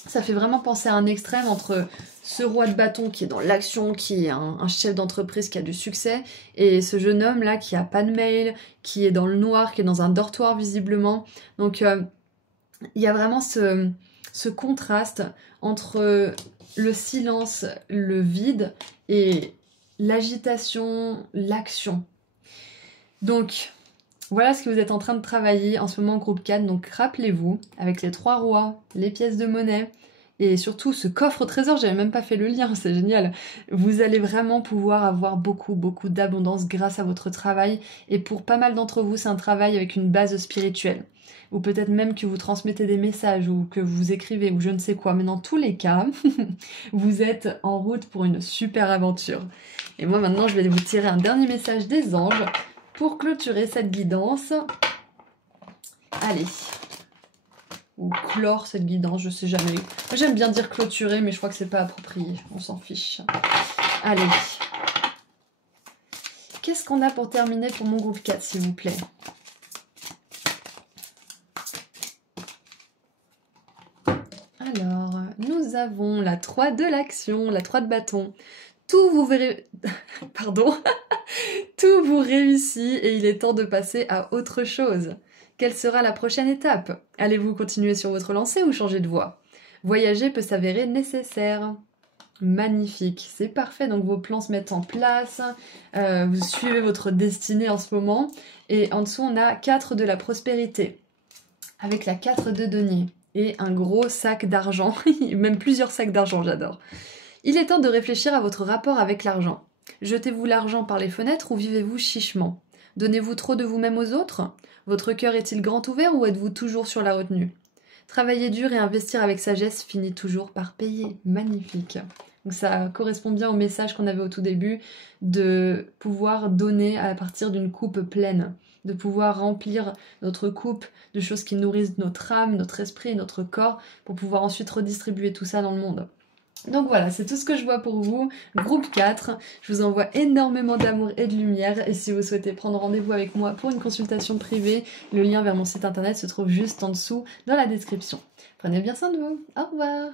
ça fait vraiment penser à un extrême entre ce roi de bâton qui est dans l'action, qui est un chef d'entreprise qui a du succès, et ce jeune homme là qui a pas de mail, qui est dans le noir, qui est dans un dortoir visiblement. Donc il y a vraiment ce contraste entre le silence, le vide et l'agitation, l'action. Donc, voilà ce que vous êtes en train de travailler en ce moment groupe 4. Donc, rappelez-vous, avec les 3 rois, les pièces de monnaie, et surtout ce coffre au trésor, j'avais même pas fait le lien, c'est génial. Vous allez vraiment pouvoir avoir beaucoup d'abondance grâce à votre travail. Et pour pas mal d'entre vous, c'est un travail avec une base spirituelle. Ou peut-être même que vous transmettez des messages, ou que vous écrivez, ou je ne sais quoi. Mais dans tous les cas, vous êtes en route pour une super aventure. Et moi maintenant, je vais vous tirer un dernier message des anges pour clôturer cette guidance. Allez. Ou clore cette guidance, je sais jamais. Moi j'aime bien dire clôturer, mais je crois que c'est pas approprié. On s'en fiche. Allez. Qu'est-ce qu'on a pour terminer pour mon groupe 4, s'il vous plaît? Alors, nous avons la 3 de l'action, la 3 de bâton. Tout vous verrez... Pardon. Tout vous réussit et il est temps de passer à autre chose. Quelle sera la prochaine étape? Allez-vous continuer sur votre lancée ou changer de voie? Voyager peut s'avérer nécessaire. Magnifique, c'est parfait, donc vos plans se mettent en place, vous suivez votre destinée en ce moment. Et en dessous, on a 4 de la prospérité, avec la 4 de denier et un gros sac d'argent, même plusieurs sacs d'argent, j'adore. Il est temps de réfléchir à votre rapport avec l'argent. Jetez-vous l'argent par les fenêtres ou vivez-vous chichement? Donnez-vous trop de vous-même aux autres? Votre cœur est-il grand ouvert ou êtes-vous toujours sur la retenue? Travailler dur et investir avec sagesse finit toujours par payer. Magnifique. Donc ça correspond bien au message qu'on avait au tout début, de pouvoir donner à partir d'une coupe pleine, de pouvoir remplir notre coupe de choses qui nourrissent notre âme, notre esprit et notre corps, pour pouvoir ensuite redistribuer tout ça dans le monde. Donc voilà, c'est tout ce que je vois pour vous. Groupe 4, je vous envoie énormément d'amour et de lumière. Et si vous souhaitez prendre rendez-vous avec moi pour une consultation privée, le lien vers mon site internet se trouve juste en dessous dans la description. Prenez bien soin de vous. Au revoir.